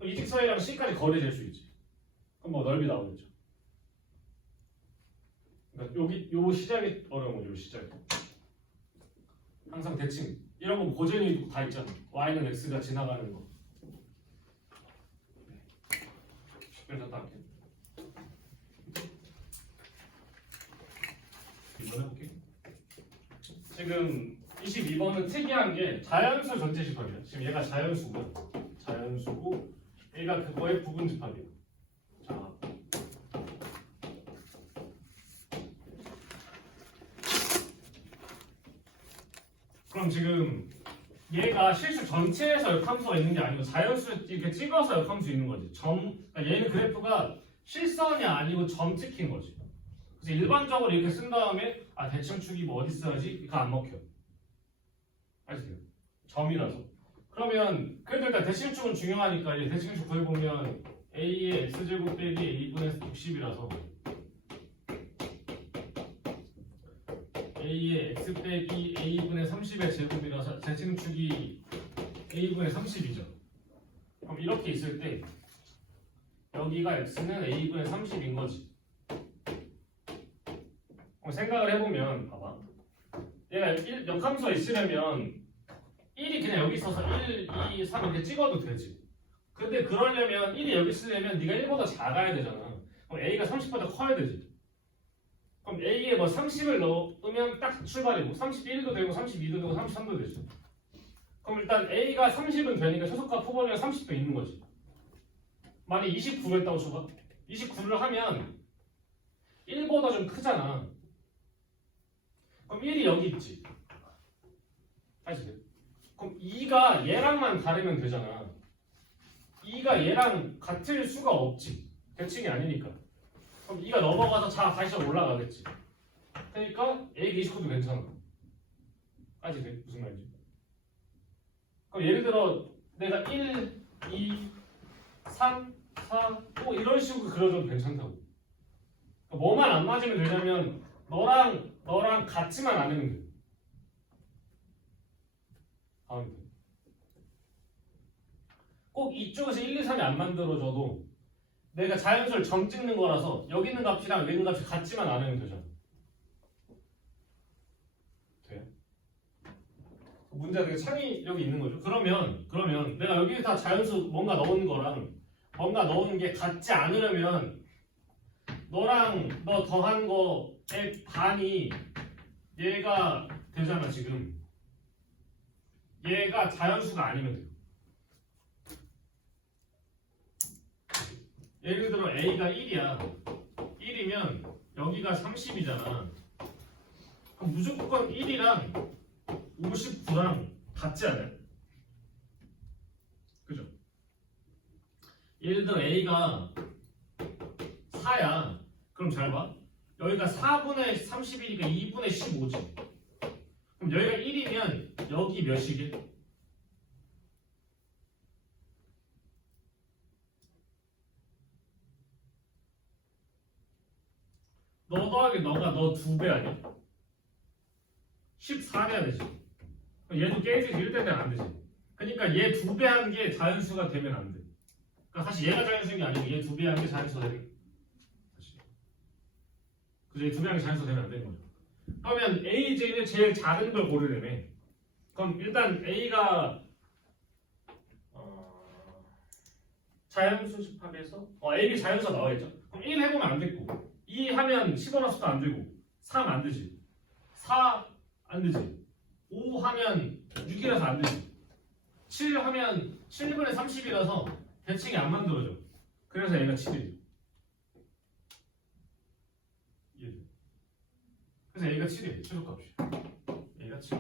이 직선이랑 C까지 거리 잴 수 있지. 그럼 뭐 넓이 나오겠죠. 그러니까 여기 요 시작이 어려운 거죠. 요 시작. 항상 대칭 이런 거 고전이 다 있잖아. y는 x가 지나가는 거. 그래서 딱 이번 해볼게. 지금 22번은 특이한 게 자연수 전체식합이야. 지금 얘가 자연수고 얘가 그거의 부분집합이야. 자, 그럼 지금 얘가 실수 전체에서 역함수가 있는 게 아니고 자연수 이렇게 찍어서 역함수 있는 거지. 그러니까 얘는 그래프가 실선이 아니고 점 찍힌 거지. 그래서 일반적으로 이렇게 쓴 다음에 대칭축이 뭐 어디 써야지? 이거 안 먹혀. 아시죠? 점이라서. 그러면 그래도 일단 대칭축은 중요하니까 이제 대칭축 구해보면 a의 x제곱 빼기 a분의 60이라서 a의 x 빼기 a분의 30의 제곱이라서 대칭축이 a분의 30이죠. 그럼 이렇게 있을 때 여기가 x는 a분의 30인 거지. 생각을 해보면 봐봐. 얘가 역함수가 있으려면 1이 그냥 여기 있어서 1, 2, 3 이렇게 찍어도 되지. 근데 그러려면 1이 여기 있으려면 네가 1보다 작아야 되잖아. 그럼 A가 30보다 커야 되지. 그럼 A에 뭐 30을 넣으면 딱 출발이고 31도 되고 32도 되고 33도 되죠. 그럼 일단 A가 30은 되니까 최소값 표본이가 30도 있는 거지. 만약 29를 했다고 쳐봐. 29를 하면 1보다 좀 크잖아. 그럼 1이 여기 있지. 아시죠? 그럼 2가 얘랑만 다르면 되잖아. 2가 얘랑 같을 수가 없지. 대칭이 아니니까. 그럼 2가 넘어가서 다시 올라가겠지. 그러니까 A가 29도 괜찮아. 아시죠? 무슨 말인지. 그럼 예를 들어 내가 1, 2, 3, 4, 5 이런 식으로 그려줘도 괜찮다고. 그러니까 뭐만 안 맞으면 되냐면 너랑 같지만 않으면 돼. 다음 꼭 이쪽에서 1, 2, 3이 안 만들어져도 내가 자연수를 점 찍는 거라서 여기 있는 값이랑 여기 있는 값이 같지만 않으면 되잖아. 돼요? 문제가 되게 창의력이 있는 거죠. 그러면 내가 여기에 다 자연수 뭔가 넣은 거랑 뭔가 넣은 게 같지 않으려면 너랑 너 더한 거의 반이 얘가 되잖아 지금. 얘가 자연수가 아니면 돼요. 예를 들어 A가 1이야. 1이면 여기가 30이잖아. 그럼 무조건 1이랑 59랑 같지 않아요? 그죠? 예를 들어 A가 4야. 그럼 잘 봐. 여기가 4분의 31이니까 2분의 15지. 그럼 여기가 1이면 여기 몇이게? 너 더하기 너가 너 2배 아니야? 14 돼야 되지. 그럼 얘도 깨지지 1대 되면 안 되지. 그러니까 얘 2배 한 게 자연수가 되면 안 돼. 그러니까 사실 얘가 자연수인 게 아니고 얘 2배 한 게 자연수가 되는 그죠? 얘 2배 한 게 자연수가 되면 안 되는 거죠. 그러면 A, J는 제일 작은 걸 고르려면 그럼 일단 A가 자연수 집합에서 AB 자연수가 나와있죠. 그럼 1 해보면 안 됐고 2 하면 10원화수도 안 되고 3 안 되지. 4 안 되지. 5 하면 6이라서 안 되지. 7 하면 7분의 30이라서 대칭이 안 만들어져. 그래서 얘가 7이에요. 그래서 얘가 7이에요. 최소값이. 얘가 7.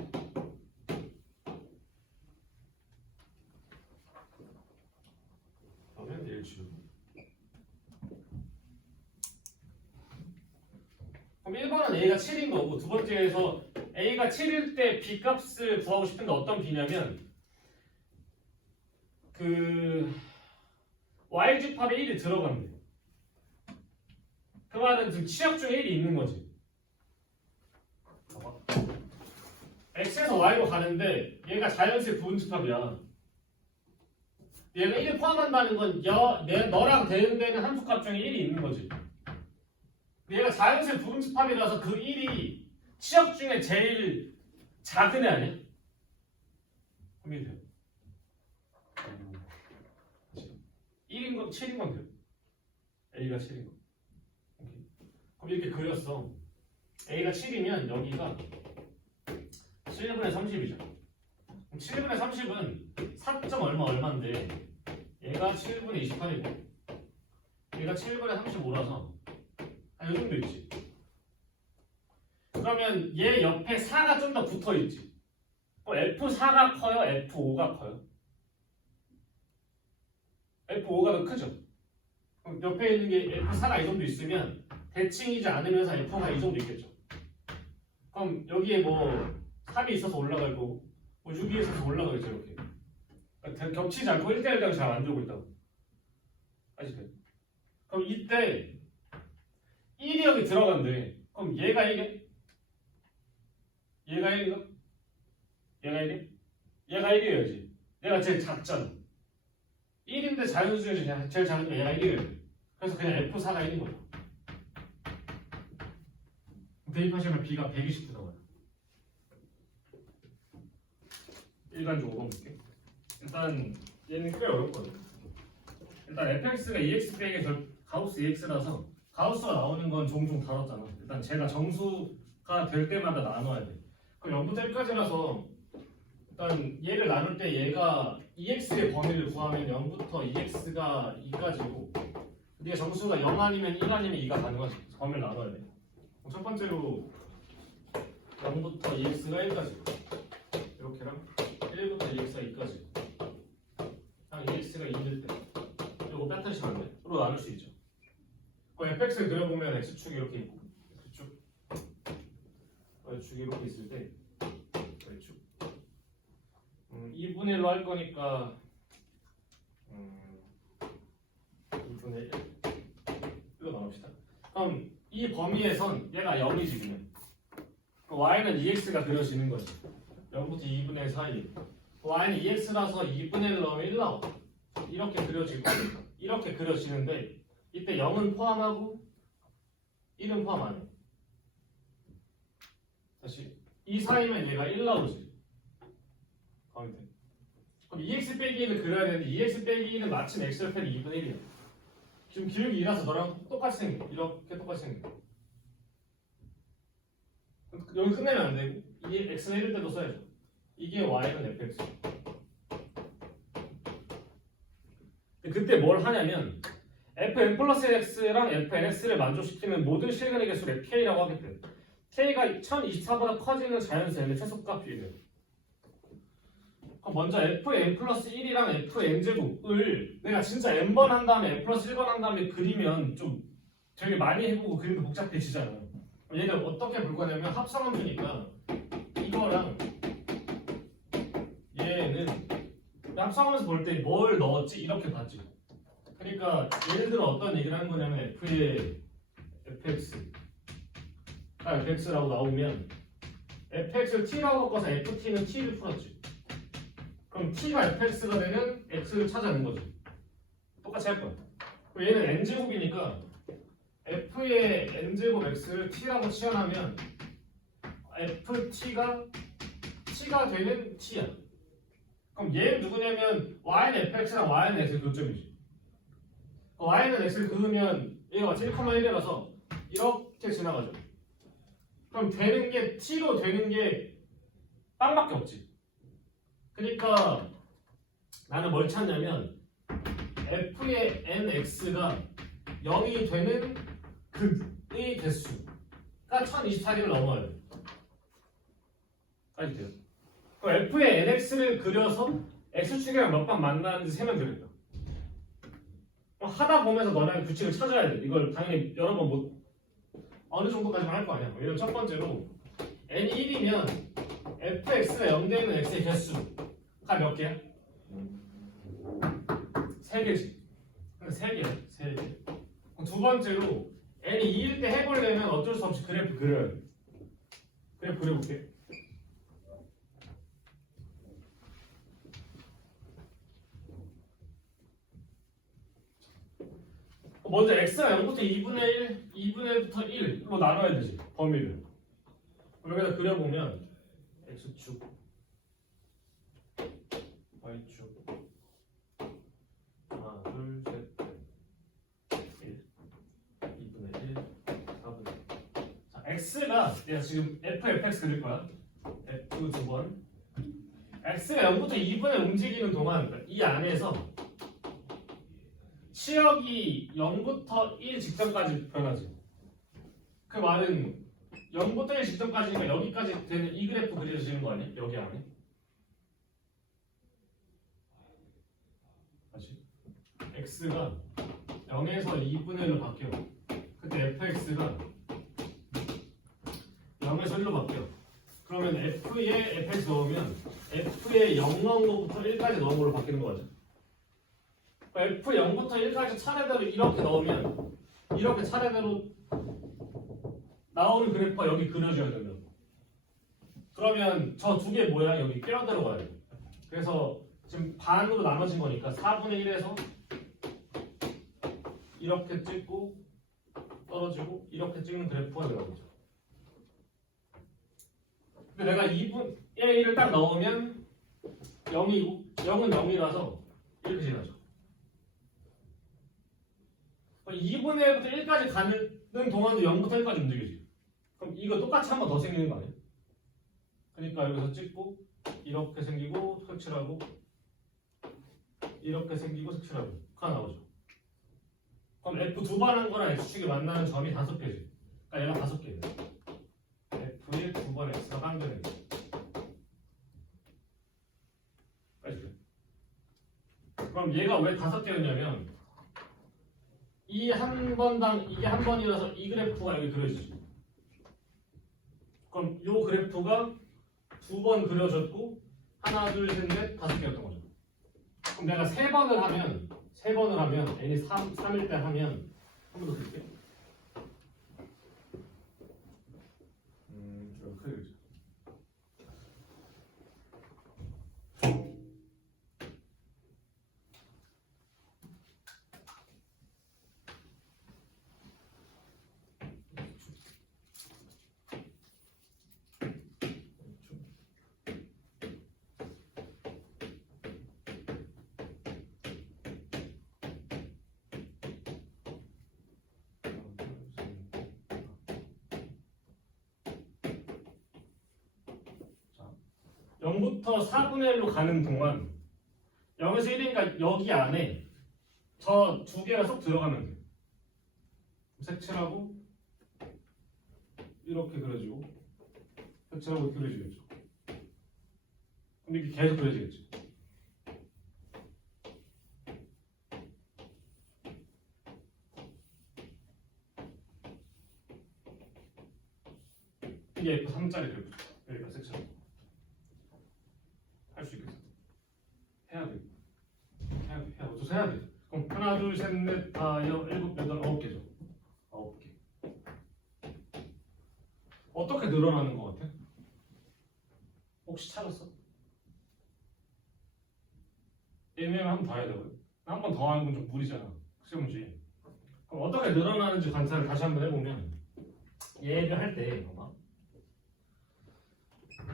그러면 얘를 지우고. 그럼 1번은 A가 7인 거고 두 번째에서 A가 7일 때 B 값을 구하고 싶은데 어떤 B냐면 그 Y 집합에 1이 들어간대. 그 말은 지금 치역 중에 1이 있는 거지. X에서 Y로 가는데 얘가 자연수의 부분 집합이야. 얘가 1을 포함한다는 건 너랑 대응되는 함수값 중에 1이 있는 거지. 얘가 자연수의 부분 집합이라서 그 1이 치역 중에 제일 작은 애 아니야? 그럼 1이 돼요. 1인 건 7인 건 돼요. A가 7인 거. 오케이. 그럼 이렇게 그렸어. A가 7이면 여기가 7분의 30이죠. 그럼 7분의 30은 4. 얼마인데 얘가 7분의 28이고 얘가 7분의 35라서 이 정도 있지. 그러면 얘 옆에 4가 좀 더 붙어 있지. F4가 커요? F5가 커요? F5가 더 크죠. 그럼 옆에 있는 게 F4가 이 정도 있으면 대칭이지 않으면서 F5가 이 정도 있겠죠. 그럼 여기에 뭐 3이 있어서 올라갈 거고 뭐 6이 있어서 올라가겠죠. 이렇게 그러니까 겹치지 않고 1대1당 잘 안 되고 있다고. 아시죠? 그럼 이때 1이 여기 들어간대. 그럼 얘가 1이? 얘가 1인가? 얘가 1이? 얘가 1이어야지. 얘가 제일 작잖아. 1인데 자연수 중에서 제일 작은 게 얘가 1이에요. 그래서 그냥 F4가 1인 거죠. 대입하시면 B가 129 나와요. 일반적으로 볼게. 일단 얘는 꽤 어렵거든. 일단 fx가 2x 빼기 가우스 2x라서 가우스가 나오는 건 종종 다뤘잖아. 일단 제가 정수가 될 때마다 나눠야 돼. 그럼 0부터 1까지라서 일단 얘를 나눌 때 얘가 EX의 범위를 구하면 0부터 EX가 2까지고 네가 정수가 0 아니면 1 아니면 2가 가능하지. 범위를 나눠야 돼. 첫 번째로 0부터 EX가 1까지 이렇게랑 1부터 EX가 2까지 딱 EX가 2일 때 이거 패턴 시간으로 나눌 수 있죠. 그 fx를 그려보면 x축이 이렇게 있고 x축 y축이 이렇게 있을 때 y축 2분의 1로 할 거니까 2분의 1로 나눕시다. 그럼 이 범위에선 얘가 0이지 그냥 y는 ex가 그려지는 거지. 0부터 2분의 1 사이 y는 ex라서 2분의 1 넣으면 1 나와. 이렇게 그려지고 이렇게 그려지는데 이때 0은 포함하고 1은 포함 안 해. 다시 이 사이면 얘가 1 나오지. 가운데. 그럼 EX 빼기 1을 그려야 되는데 EX 빼기 1은 마침 X를 빼기 2분의 1이야. 지금 기울기 2라서 너랑 똑같이 생겨. 이렇게 똑같이 생겨. 여기 끝내면 안 되고 이게 X는 1일 때도 써야죠. 이게 Y는 fx. 그때 뭘 하냐면 fn 플러스 x랑 fnx를 만족시키는 모든 실근의 개수를 k라고 하기 때문에 k가 1024보다 커지는 자연수의 최소값 비례. 그럼 먼저 fn 플러스 1이랑 fn 제곱을 내가 진짜 n번 한 다음에 n 플러스 1번 한 다음에 그리면 좀 되게 많이 해보고 그림도 복잡해지잖아요. 얘를 어떻게 볼 거냐면 합성함수니까 이거랑 얘는 합성하면서 볼 때 뭘 넣었지? 이렇게 봤지. 그러니까 예를 들어 어떤 얘기를 하는 거냐면 f의 fx라고 나오면 fx를 t라고 바꿔서 ft는 t를 풀었지. 그럼 t가 fx가 되는 x를 찾아낸 거지. 똑같이 할 거야. 그리고 얘는 n제곱이니까 f의 n제곱 x를 t라고 치환하면 ft가 t가 되는 t야. 그럼 얘는 누구냐면 y는 fx랑 y는 x의 교점이지. y는 x를 그으면 얘가 마치 1,1이라서 이렇게 지나가죠. 그럼 되는 게 t로 되는 게 빵밖에 없지. 그러니까 나는 뭘 찾냐면 f의 nx가 0이 되는 극의 개수가 1024개를 넘어야 돼. 까지 돼요. 그럼 f의 nx를 그려서 x축이랑 몇 번 만나는지 세면 되겠다. 하다 보면서 너네 규칙을 찾아야 돼. 이걸 당연히 여러 번 못 어느 정도까지만 할 거 아니야. 예를 들어 첫 번째로 n이 1이면 fx가 0 되는 x의 개수가 몇 개야? 3개지. 근데 3개야. 3개. 두 번째로 n이 2일 때 해보려면 어쩔 수 없이 그래프 그려야 돼. 그래프 그려볼게. 먼저 x가 0부터 2분의 1부터 1로 나눠야 되지. 범위를. 여기다 그려보면 x축 y축 하나 둘셋 1 2분의 1 4분의 1. 자, x가 내가 지금 fx 그릴 거야. f 두 번. x가 0부터 2분의 움직이는 동안 이 안에서 치역이 0부터 1 직전까지 변하지. 그 말은 0부터 1 직전까지니까 여기까지 되는 이 그래프 그려지는 거 아니야? 여기 안에. 다시. x가 0에서 2분의 1로 바뀌어. 그때 fx가 0에서 1로 바뀌어. 그러면 f에 fx 넣으면 f에 0 넣은 것부터 1까지 넣은 걸로 바뀌는 거 같아. f 0부터 1까지 차례대로 이렇게 넣으면 이렇게 차례대로 나오는 그래프가 여기 그려져야 되면 그러면 저 두 개 모양 여기 끼어 들어가야 돼. 그래서 지금 반으로 나눠진 거니까 4분의 1에서 이렇게 찍고 떨어지고 이렇게 찍는 그래프가 되거든요. 근데 내가 2분의 1을 딱 넣으면 0이고 0은 0이라서 이렇게 지나죠. 2분의 1부터 1까지 가는 동안도 0부터 1까지 움직이지. 그럼 이거 똑같이 한 번 더 생기는 거 아니야? 그러니까 여기서 찍고 이렇게 생기고 색칠하고 이렇게 생기고 색칠하고 하나 나오죠. 그럼 F 두 번 한 거랑 X축이 만나는 점이 5개지. 그러니까 얘가 5개예요. F의 두 번 X가 반대는 그럼 얘가 왜 5개였냐면 이 한 번당 이게 한 번이라서 이 그래프가 여기 그려지죠. 그럼 이 그래프가 두 번 그려졌고 하나 둘 셋 넷 5개였던 거죠. 그럼 내가 3번을 하면 n이 3일 때 하면 한 번 더 쓸게. 좀 크게 그리죠. 자, 0부터 4분의 1로 가는 동안 0에서 1이니까 여기 안에 저 두 개가 쏙 들어가면 돼요. 색칠하고 이렇게 그려지고 색칠하고 이렇게 그려지겠죠. 근데 이게 계속 그려지겠지. 이게 F3짜리 그래프. 여기가 색칠하고 할 수 있겠어. 해야 돼. 어쩌서 해야 돼. 그럼 하나, 둘, 셋, 넷, 다, 일곱, 여덟, 9개죠. 9개. 어떻게 늘어나는 것 같아? 혹시 찾았어? 애매하면 한 번 더 해야 되고요. 한 번 더 하는 건 좀 무리잖아. 시험지. 그럼 어떻게 늘어나는지 관찰을 다시 한번 해보면 얘를 할 때 봐봐.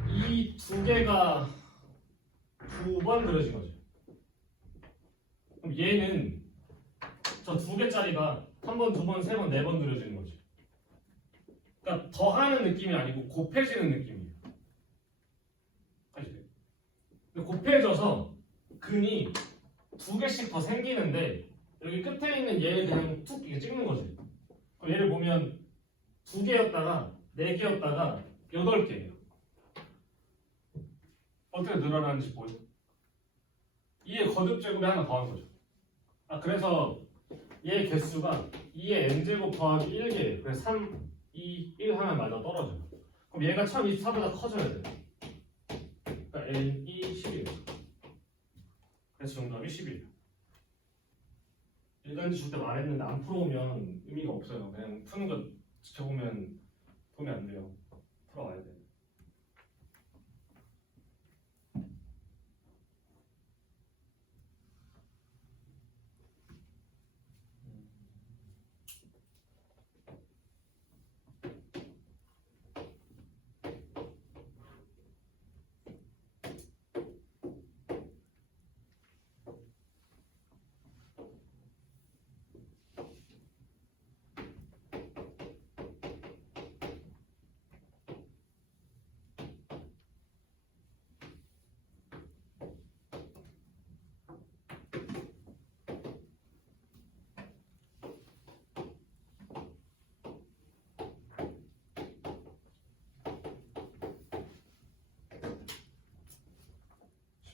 이 두 개가 두 번 그려진 거죠. 그럼 얘는 저 두 개짜리가 한 번, 두 번, 세 번, 네 번 그려지는 거지. 그러니까 더하는 느낌이 아니고 곱해지는 느낌이에요. 아시죠? 근데 곱해져서 근이 두 개씩 더 생기는데 여기 끝에 있는 얘를 그냥 툭 이렇게 찍는 거지. 그럼 얘를 보면 두 개였다가 네 개였다가 8개예요. 어떻게 늘어나는지 보여? 2의 거듭 제곱에 하나 더한 거죠. 그래서 얘 개수가 2의 n제곱 더하기 1개예요. 그래서 3, 2, 1 하면 맞아 떨어져요. 그럼 얘가 1024보다 커져야 돼요. 그러니까 n이 10이에요. 그래서 정답이 10이에요. 일간지 줄 때 말했는데 안 풀어오면 의미가 없어요. 그냥 푸는 거 지켜보면 도움이 안 돼요. 풀어와야 돼요.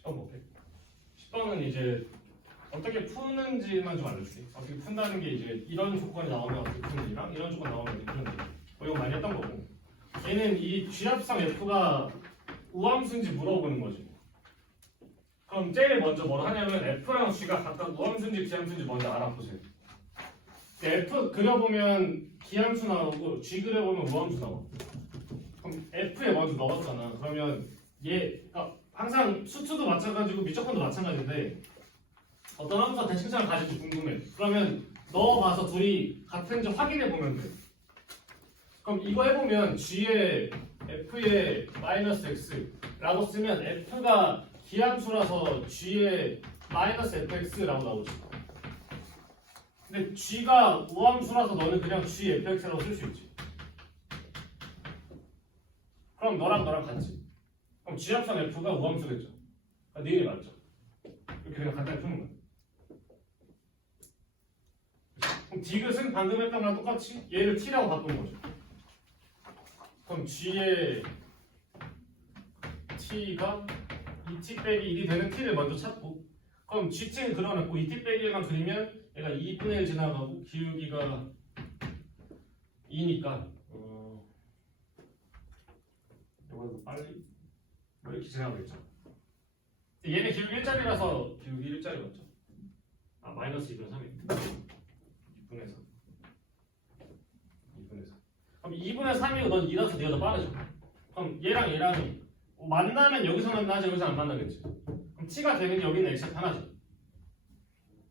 볼게. 10번은 이제 어떻게 푸는지만 좀 알려줄게. 어떻게 푼다는 게 이제 이런 조건이 나오면 어떻게 푸는지랑 이런 조건 나오면 어떻게 푸는지. 이거 많이 했던 거고. 얘는 이 쥐합성 F가 우함수인지 물어보는 거지. 그럼 제일 먼저 뭘 하냐면 F랑 G가 각각 우함수인지 비함수인지 먼저 알아보세요. F 그려보면 기함수 나오고 G 그려보면 우함수 나와. 그럼 F에 먼저 넣었잖아. 그러면 그러니까 항상 수투도 마찬가지고 미적분도 마찬가지인데 어떤 함수가 대칭점을 가질지 궁금해. 그러면 넣어봐서 둘이 같은지 확인해 보면 돼. 그럼 이거 해보면 G에 F에 마이너스 X라고 쓰면 F가 기함수라서 G에 마이너스 FX라고 나오죠. 근데 G가 우함수라서 너는 그냥 G fx라고 쓸 수 있지. 그럼 너랑 같지. 그럼 G 합선 F가 우함수겠죠. 그러니까 니은이 맞죠. 이렇게 그냥 간단히 푸는 거야. 그럼 디귿은 방금 했던 거랑 똑같이 얘를 T라고 바꾼 거죠. 그럼 G의 T가 2T 빼기 1이 되는 T를 먼저 찾고, 그럼 GT는 그려놓고 2T 빼기 1만 그리면 얘가 2분의 1 지나가고 기울기가 2니까 이거보다 빨리 뭐 이렇게 지나가겠죠. 얘는 기울기 1짜리라서 기울기 1짜리 맞죠? 아 마이너스 2분의 3이 2분의 3 2분의 3 그럼 2분의 3이고 넌 2라서 네가 더 빠르죠. 그럼 얘랑 만나면 여기서 만나지 여기서 안 만나겠지. 그럼 T가 되는 게 여기는 X 하나죠.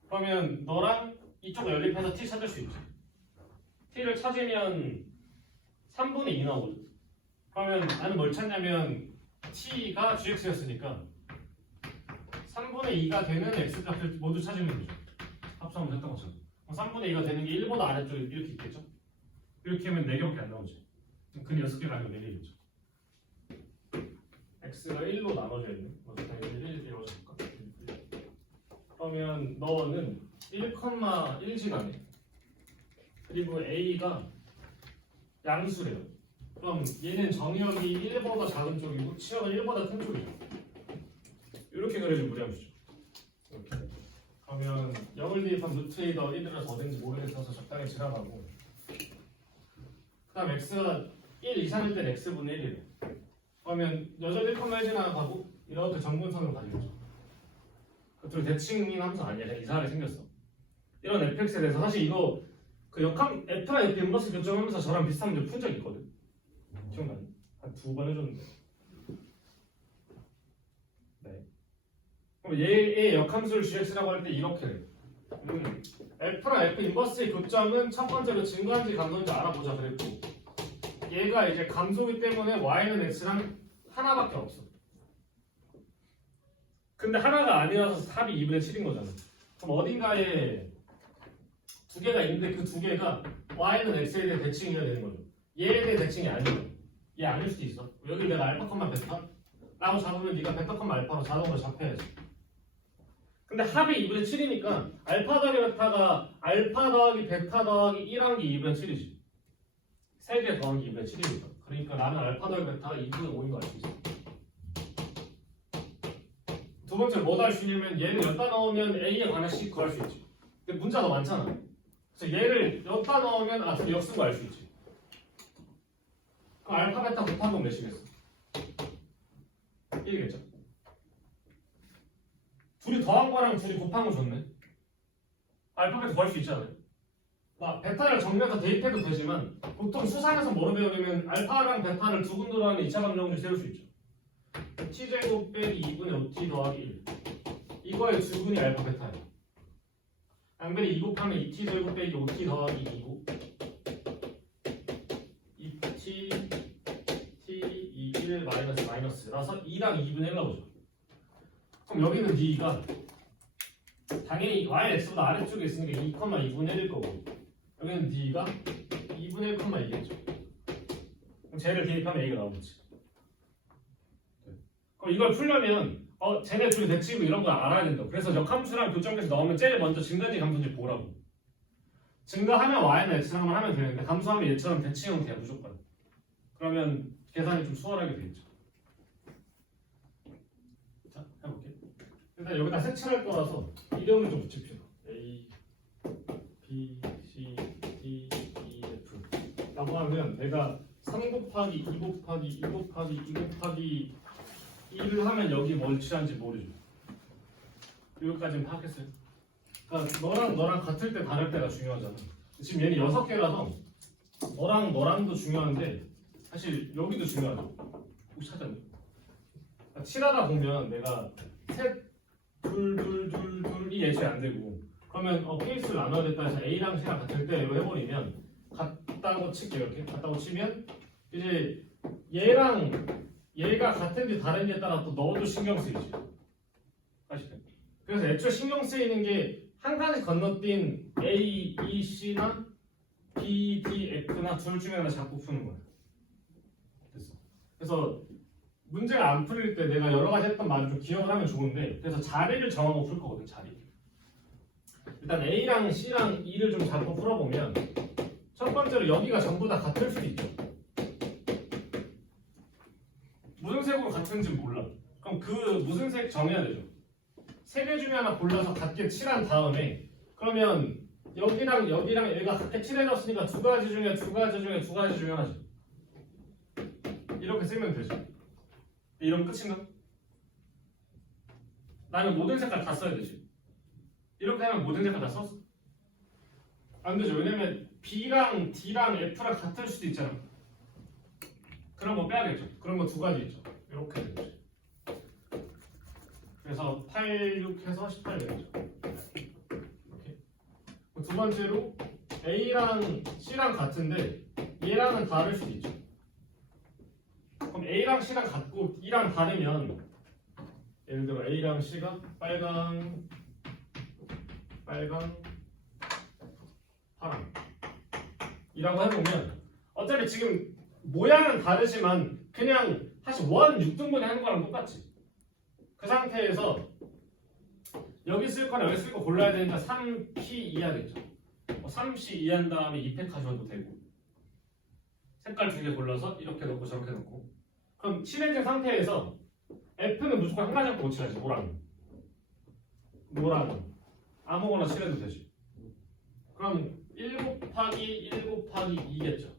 그러면 너랑 이쪽 연립해서 T 찾을 수 있지. T를 찾으면 3분의 2 나오거든. 그러면 나는 뭘 찾냐면 T가 GX였으니까 3분의 2가 되는 X 값을 모두 찾으면 되죠. 합성을 했던 것처럼. 3분의 2가 되는 게 1보다 아래쪽에 이렇게 있겠죠? 이렇게 하면 4개밖에 안 나오지. 근데 6개가 아니고 4개겠죠. X가 1로 나눠져 있는 어떻게 1 이루어질까? 그러면 너는 1,1 지나네. 그리고 A가 양수래요. 그럼 얘는 정의역이 1보다 작은 쪽이고 치역은 1보다 큰 쪽이죠. 이렇게 그려주면 무리함수죠. 이렇게. 그러면 0을 대입한 루트에 더 1이라서 어딘지 모르겠어서 적당히 지나가고, 그 다음 X가 1 이상일 땐 X분의 1이래요. 그러면 여전히 1,1 지나가고 이렇게 정근선으로 가지겠죠. 그 둘이 대칭인 함수 아니야. 그냥 이상하게 생겼어. 이런 fx에 대해서 사실 이거 그 역함 f랑 f 인버스 교정하면서 저랑 비슷한 문제 푼 적 있거든. 기억나니? 한 2번 해줬는데. 네. 그럼 얘의 역함수를 gx라고 할 때 이렇게 돼. f랑 f 인버스의 교점은 첫 번째로 증가한지 감소인지 알아보자 그랬고, 얘가 이제 감소기 때문에 y는 x랑 하나밖에 없어. 근데 하나가 아니라서 합이 2분의 7인 거잖아. 그럼 어딘가에 두 개가 있는데 그 두 개가 y는 x에 대해 대칭이어야 되는 거죠. 얘에 대해 대칭이 아니고 얘 아닐 수도 있어. 여기 내가 알파, 베타 라고 잡으면 네가 베타, 알파로 자동으로 잡혀야지. 근데 합이 2분의 7이니까 알파 더하기 베타가 알파 더하기 베타 더하기 1한 게 2분의 7이지. 3개 더하기 2분의 7이니까. 그러니까 나는 알파 더하기 베타가 2분의 5인 거 알 수 있어. 두 번째 뭐도 할 수 있냐면 얘는 여기다 넣으면 A에 관해씩 구할 수 있지. 근데 문자가 많잖아. 그래서 얘를 여기다 넣으면 좀 역수고 알 수 있지. 그럼 알파 베타 곱한 건 몇이겠어? 1이겠죠? 둘이 더한 거랑 둘이 곱한 거 좋네. 알파 베타 구할 수 있지 않아요? 베타를 정리해서 대입해도 되지만 보통 수상에서 뭐로 배우냐면 알파랑 베타를 두 군데로 하는 2차 방정식 세울 수 있죠. t제곱 빼기 2분의 5t 더하기 1 이거의 주근이 알파 베타예요. 양변에 2 곱하면 2t 제곱 빼기 5t 더하기 2고 2t t 1 마이너스라서 2랑 2분의 1 나오죠. 그럼 여기는 d가 당연히 y x보다 아래쪽에 있으니까 2, 2분의 1일 거고, 여기는 d가 2분의 1,2겠죠. 그럼 쟤를 대입하면 a가 나오겠지. 그럼 이걸 풀려면 쟤네 둘이 대치고 이런 거 알아야 된다. 그래서 역함수랑 교점에서 넣으면 제일 먼저 증가인지 감소인지 보라고. 증가하면 y는 x랑만 하면 되는데 감소하면 얘처럼 대칭하면 돼요 무조건. 그러면 계산이 좀 수월하게 되겠죠. 자 해볼게. 일단 여기다 색칠할 거라서 이름을 좀 붙입시다. A, B, C, D, E, F 라고 하면 내가 3 곱하기 2 곱하기 2 곱하기 2 곱하기 1을 하면 여기 뭘 취한지 모르죠. 여기까지는 파악했어요. 그러니까 너랑 같을 때 다를 때가 중요하잖아. 지금 얘는 6개라서 너랑도 중요한데 사실 여기도 중요하죠. 혹시 찾았니? 그러니까 칠하다 보면 내가 셋, 둘이 예측이 안 되고, 그러면 케이스를 나눠야겠다 해서 A랑 C랑 같을 때 이거 해버리면 같다고 칠게요. 이렇게 같다고 치면 이제 얘가 같은지 다른지에 따라 또 너도 신경 쓰이지. 아시죠? 그래서 애초에 신경 쓰이는 게 한 가지 건너뛴 A, E, C나 B, D, F나 둘 중에 하나 잡고 푸는 거야. 됐어. 그래서 문제가 안 풀릴 때 내가 여러 가지 했던 말을 좀 기억을 하면 좋은데, 그래서 자리를 정하고 풀 거거든. 자리. 일단 A랑 C랑 E를 좀 잡고 풀어보면 첫 번째로 여기가 전부 다 같을 수도 있죠. 무슨 색으로 같은지 몰라. 그럼 그 무슨 색 정해야 되죠. 세 개 중에 하나 골라서 같게 칠한 다음에, 그러면 여기랑 여기랑 얘가 같게 칠해졌으니까 두 가지 중에 하나지. 이렇게 쓰면 되죠. 이러면 끝인가? 나는 모든 색깔 다 써야 되지. 이렇게 하면 모든 색깔 다 썼어. 안 되죠. 왜냐면 B랑 D랑 F랑 같을 수도 있잖아. 그런 거 빼야겠죠. 그런 거 두 가지 있죠. 이렇게 되죠. 그래서 8, 6 해서 18 되겠죠. 이렇게. 두 번째로 A랑 C랑 같은데 얘랑은 다를 수도 있죠. 그럼 A랑 C랑 같고 E랑 다르면, 예를 들어 A랑 C가 빨강, 파랑 이라고 해보면 어차피 지금 모양은 다르지만 그냥 사실 원 6등분에 하는 거랑 똑같지. 그 상태에서 여기 쓸 거랑 여기 쓸 거 골라야 되니까 3P 이하겠죠. 3C 이한 다음에 2팩 하셔도 되고, 색깔 두 개 골라서 이렇게 넣고 저렇게 넣고. 그럼 칠해진 상태에서 F는 무조건 한 가지 갖고 칠하지. 노랑 아무거나 칠해도 되지. 그럼 1 곱하기 1 곱하기 2겠죠.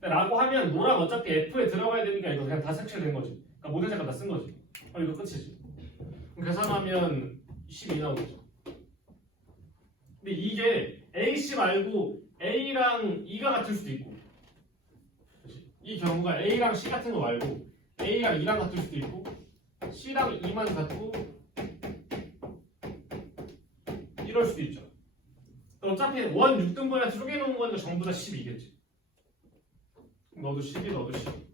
라고 하면 노랑 어차피 F에 들어가야 되니까 이거 그냥 다 색칠된 거지. 그러니까 모든 색깔 다 쓴 거지. 이거 끝이지. 그럼 계산하면 12 나오겠죠. 근데 이게 AC 말고 A랑 E가 같을 수도 있고, 그치? 이 경우가 A랑 C 같은 거 말고 A랑 E랑 같을 수도 있고, C랑 E만 같고 이럴 수도 있죠. 어차피 원 6등분에 쪼개놓은 건 전부 다 12겠지. 너도 12, 너도 12.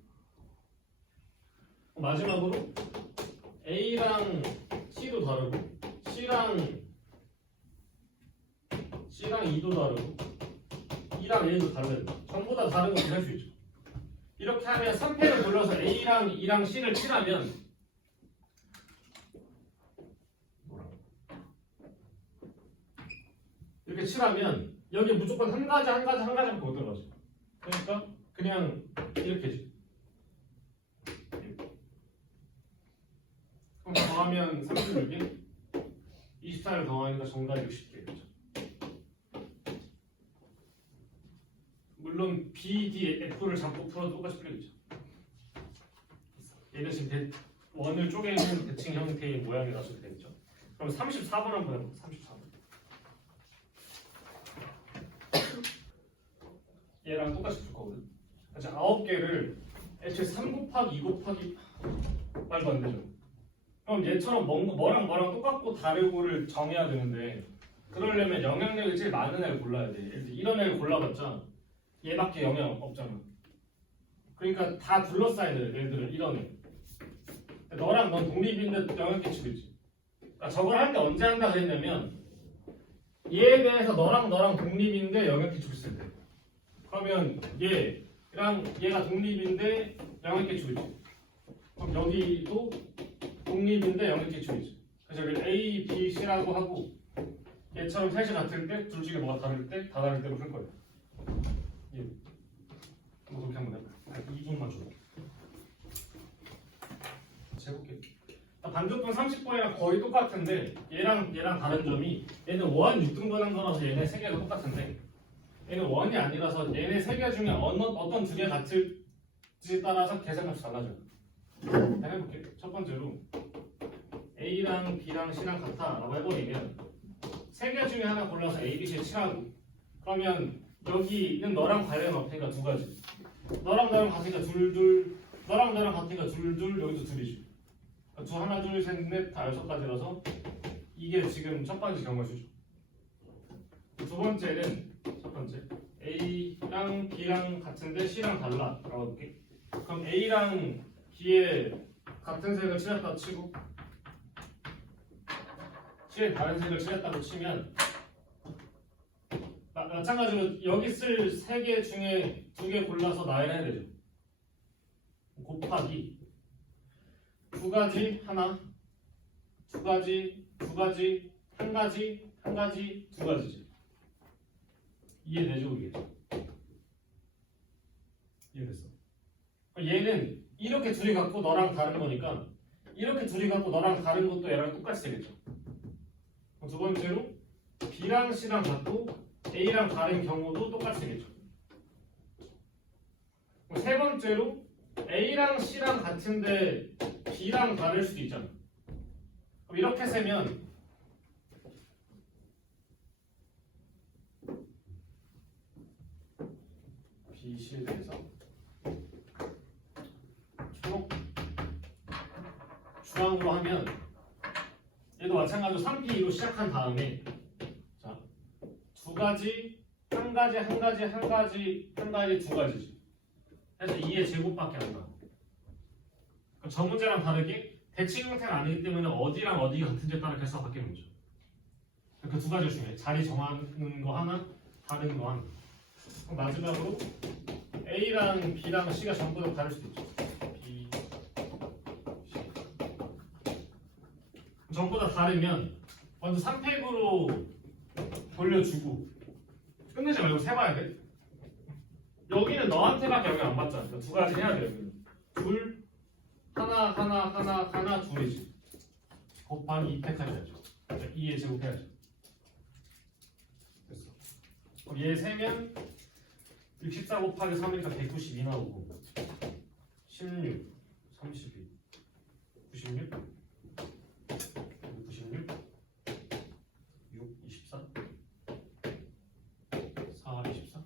마지막으로 A랑 C도 다르고 C랑 E도 다르고 E랑 A도 다르다. 전부 다 다른 것도 할 수 있죠. 이렇게 하면 3패를 돌려서 A랑 E랑 C를 칠하면 이렇게 칠하면 여기 무조건 한 가지밖에 못 들어가죠. 그러니까 그냥 이렇게지. 그럼 더하면 36이 24를 더하니까 정답이 60개겠죠. 물론 B, D, F를 잡고 풀어도 똑같이 풀리겠죠. 얘는 지금 원을 쪼개는 대칭 형태의 모양이 나서 되겠죠. 그럼 34번 한번 해볼게요. 34번. 얘랑 똑같이 풀 거거든. 이제 9개를 애초에 3 곱하기 2 곱하기 말도 안 되죠. 그럼 얘처럼 뭐랑 똑같고 다르고를 정해야 되는데, 그러려면 영향력이 제일 많은 애를 골라야 돼. 이런 애를 골라봤자 얘밖에 영향 없잖아. 그러니까 다 둘러싸야 돼. 예를 들어 이런 애. 너랑 넌 독립인데 영향 끼치고 있지. 그러니까 저걸 할 때 언제 한다 그랬냐면 얘에 대해서 너랑 독립인데 영향 끼치고 있을 때. 그러면 얘랑 얘가 독립인데 영향 끼치고 있지. 그럼 여기도 독립인데 영향 끼치고 있지. 그래서 여기 A, B, C라고 하고 얘처럼 셋이 같을 때 둘 중에 뭐가 다를 때 다 다를 때로 풀 거예요. 그렇게 한번 해봐요. 2분만 줘. 재볼게요. 반대편 30번이랑 거의 똑같은데 얘랑 다른 점이 얘는 원 6등분한 거라서 얘네 세 개가 똑같은데 얘는 원이 아니라서 얘네 세 개 중에 어떤 두 개 같을지에 따라서 계산값이 달라져요. 해볼게요. 첫 번째로 A랑 B랑 C랑 같아 라고 해버리면 세 개 중에 하나 골라서 A, B, C 칠하고, 그러면 여기는 너랑 관련 없으니까 두 가지, 너랑 같으니까 둘, 너랑 같으니까 둘, 여기도 둘이지. 하나, 둘, 셋, 넷, 다 6가지라서 이게 지금 첫 번째 경우수죠. 두 번째는 첫 번째 A랑 B랑 같은데 C랑 달라 라고 볼게. 그럼 A랑 B에 같은 색을 칠했다 치고 C의 다른 색을 칠했다고 치면 마찬가지로 여기 쓸 3개 중에 2개 골라서 나열해야 되죠. 곱하기 2가지 하나, 2가지, 2가지, 1가지, 1가지, 2가지지. 이해되죠, 이게? 이해됐어. 얘는 이렇게 둘이 갖고 너랑 다른 거니까 이렇게 둘이 갖고 너랑 다른 것도 얘랑 똑같이 되겠죠. 두 번째로 B랑 C랑 같고 A랑 다른 경우도 똑같이 되겠죠. 세 번째로 A랑 C랑 같은데 B랑 다를 수도 있잖아. 그럼 이렇게 세면 B실에서 초록 주황으로 하면 얘도 마찬가지로 3P로 시작한 다음에 자, 2가지, 1가지, 1가지, 1가지, 1가지, 2가지지. 해서 2의 제곱밖에 안 나와. 저 문제랑 다르게 대칭 형태가 아니기 때문에 어디랑 어디가 같은지에 따라 개수가 바뀌는 거죠. 그 2가지 중에 자리 정하는 거 하나, 다른 거 하나. 그럼 마지막으로 A랑 B랑 C가 전부 다 다를 수도 있죠. B, C. 전부 다 다르면 먼저 3팩으로 돌려주고 끝내지 말고 세봐야 돼. 여기는 너한테밖에 영향 안 받잖아. 2가지 해야 돼. 여기는. 둘, 하나, 둘이지. 곱하기 2팩 해야죠. 2의 제곱 해야죠. 됐어. 그럼 얘 세면 64 곱하기 3이니까 192 나오고 16, 32, 96, 96, 6, 24, 4, 24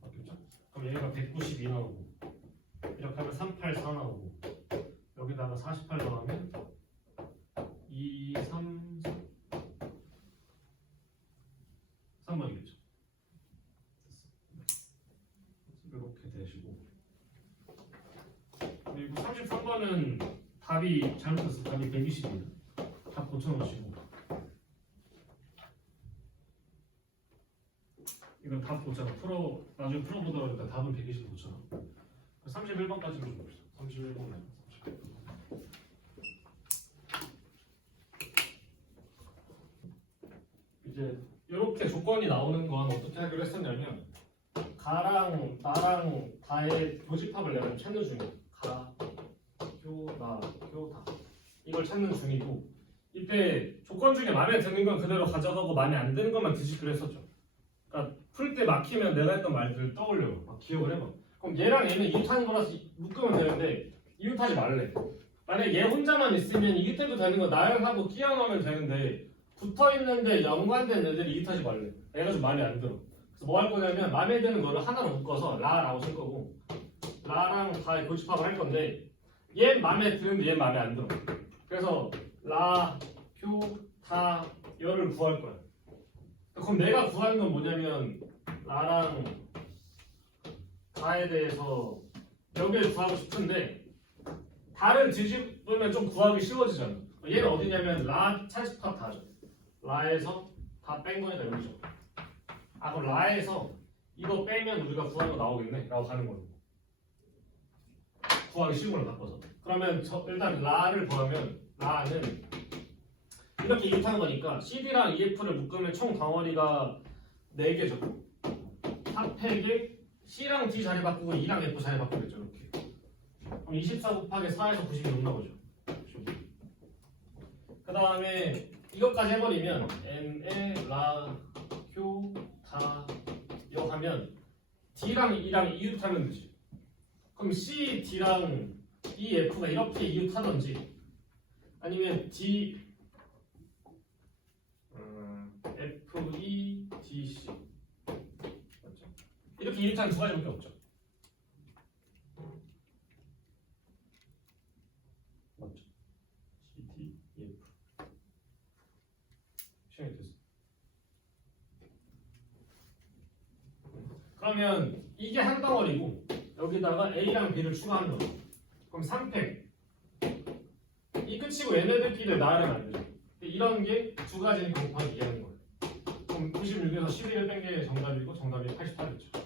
맞겠죠? 그럼 얘가 192 나오고 이렇게 하면 384 나오고 여기다가 48 더하면 2, 3, 3번이겠죠. 이렇게 되시고 그리고 33번은 답이 잘못됐어. 답이 120입니다. 답 고쳐놓으시고 이건 답 고쳐서 나중에 풀어보더라도 일단 답은 120 고쳐놔. 31번까지 좀 봅시다. 31번 이제 이렇게 조건이 나오는 건 어떻게 하기로 했었냐면 가랑 나랑 다의 교집합을 내가 찾는 중이야. 가, 교, 나, 교, 다 이걸 찾는 중이고 이때 조건 중에 마음에 드는 건 그대로 가져가고 마음에 안 드는 것만 뒤집기로 했었죠. 그러니까 풀 때 막히면 내가 했던 말들을 떠올려 막 기억을 해봐. 그럼 얘랑 얘는 이웃하는 거라서 묶으면 되는데 이웃하지 말래. 만약에 얘 혼자만 있으면 이웃해도 되는 거 나열하고 끼워 넣으면 되는데 붙어있는데 연관된 애들이 이웃하지 말래. 애가 좀 마음에 안 들어. 그래서 뭐 할 거냐면 마음에 드는 거를 하나로 묶어서 라라고 쓸 거고 라랑 다 교집합을 할 건데 얘 마음에 드는데 얘 마음에 안 들어. 그래서 라, 표, 다, 열을 구할 거야. 그럼 내가 구하는 건 뭐냐면 라랑 다에 대해서 여기를 구하고 싶은데 다를 뒤집으면 좀 구하기 쉬워지잖아. 얘는 어디냐면 라 차집합 다죠. 라에서 다 뺀 거니까 여기죠. 아 그럼 라에서 이거 빼면 우리가 구하는 거 나오겠네 라고 가는 거예요. 구하기 쉬운 걸로 바꿔서. 그러면 일단 라를 구하면 라는 이렇게 이웃하는 거니까 CD랑 EF를 묶으면 총 덩어리가 4개죠. 탑팩에 C랑 D 자리 바꾸고 E랑 F 자리 바꾸겠죠. 이렇게. 그럼 24 곱하기 4에서 96 나오죠. 그 다음에 이것까지 해버리면 N에 라, 교, 다, 여 하면 D랑 E랑 이웃하면 되지. 그럼 C, D랑 E, F가 이렇게 이웃하던지 아니면 D, F, E, D, C 맞죠? 이렇게 이웃하는 2가지밖에 없죠. 맞죠? C, D, E, F 시간이 됐어. 그러면 이게 한 덩어리고 여기다가 A랑 B를 추가하는 거죠. 그럼 3팩 결국 얘네들끼리 나열하면 안 되죠. 이런 게 두 가지니까 곱하기 2하는 거예요. 그럼 96에서 11을 뺀 게 정답이고 정답이 88이죠.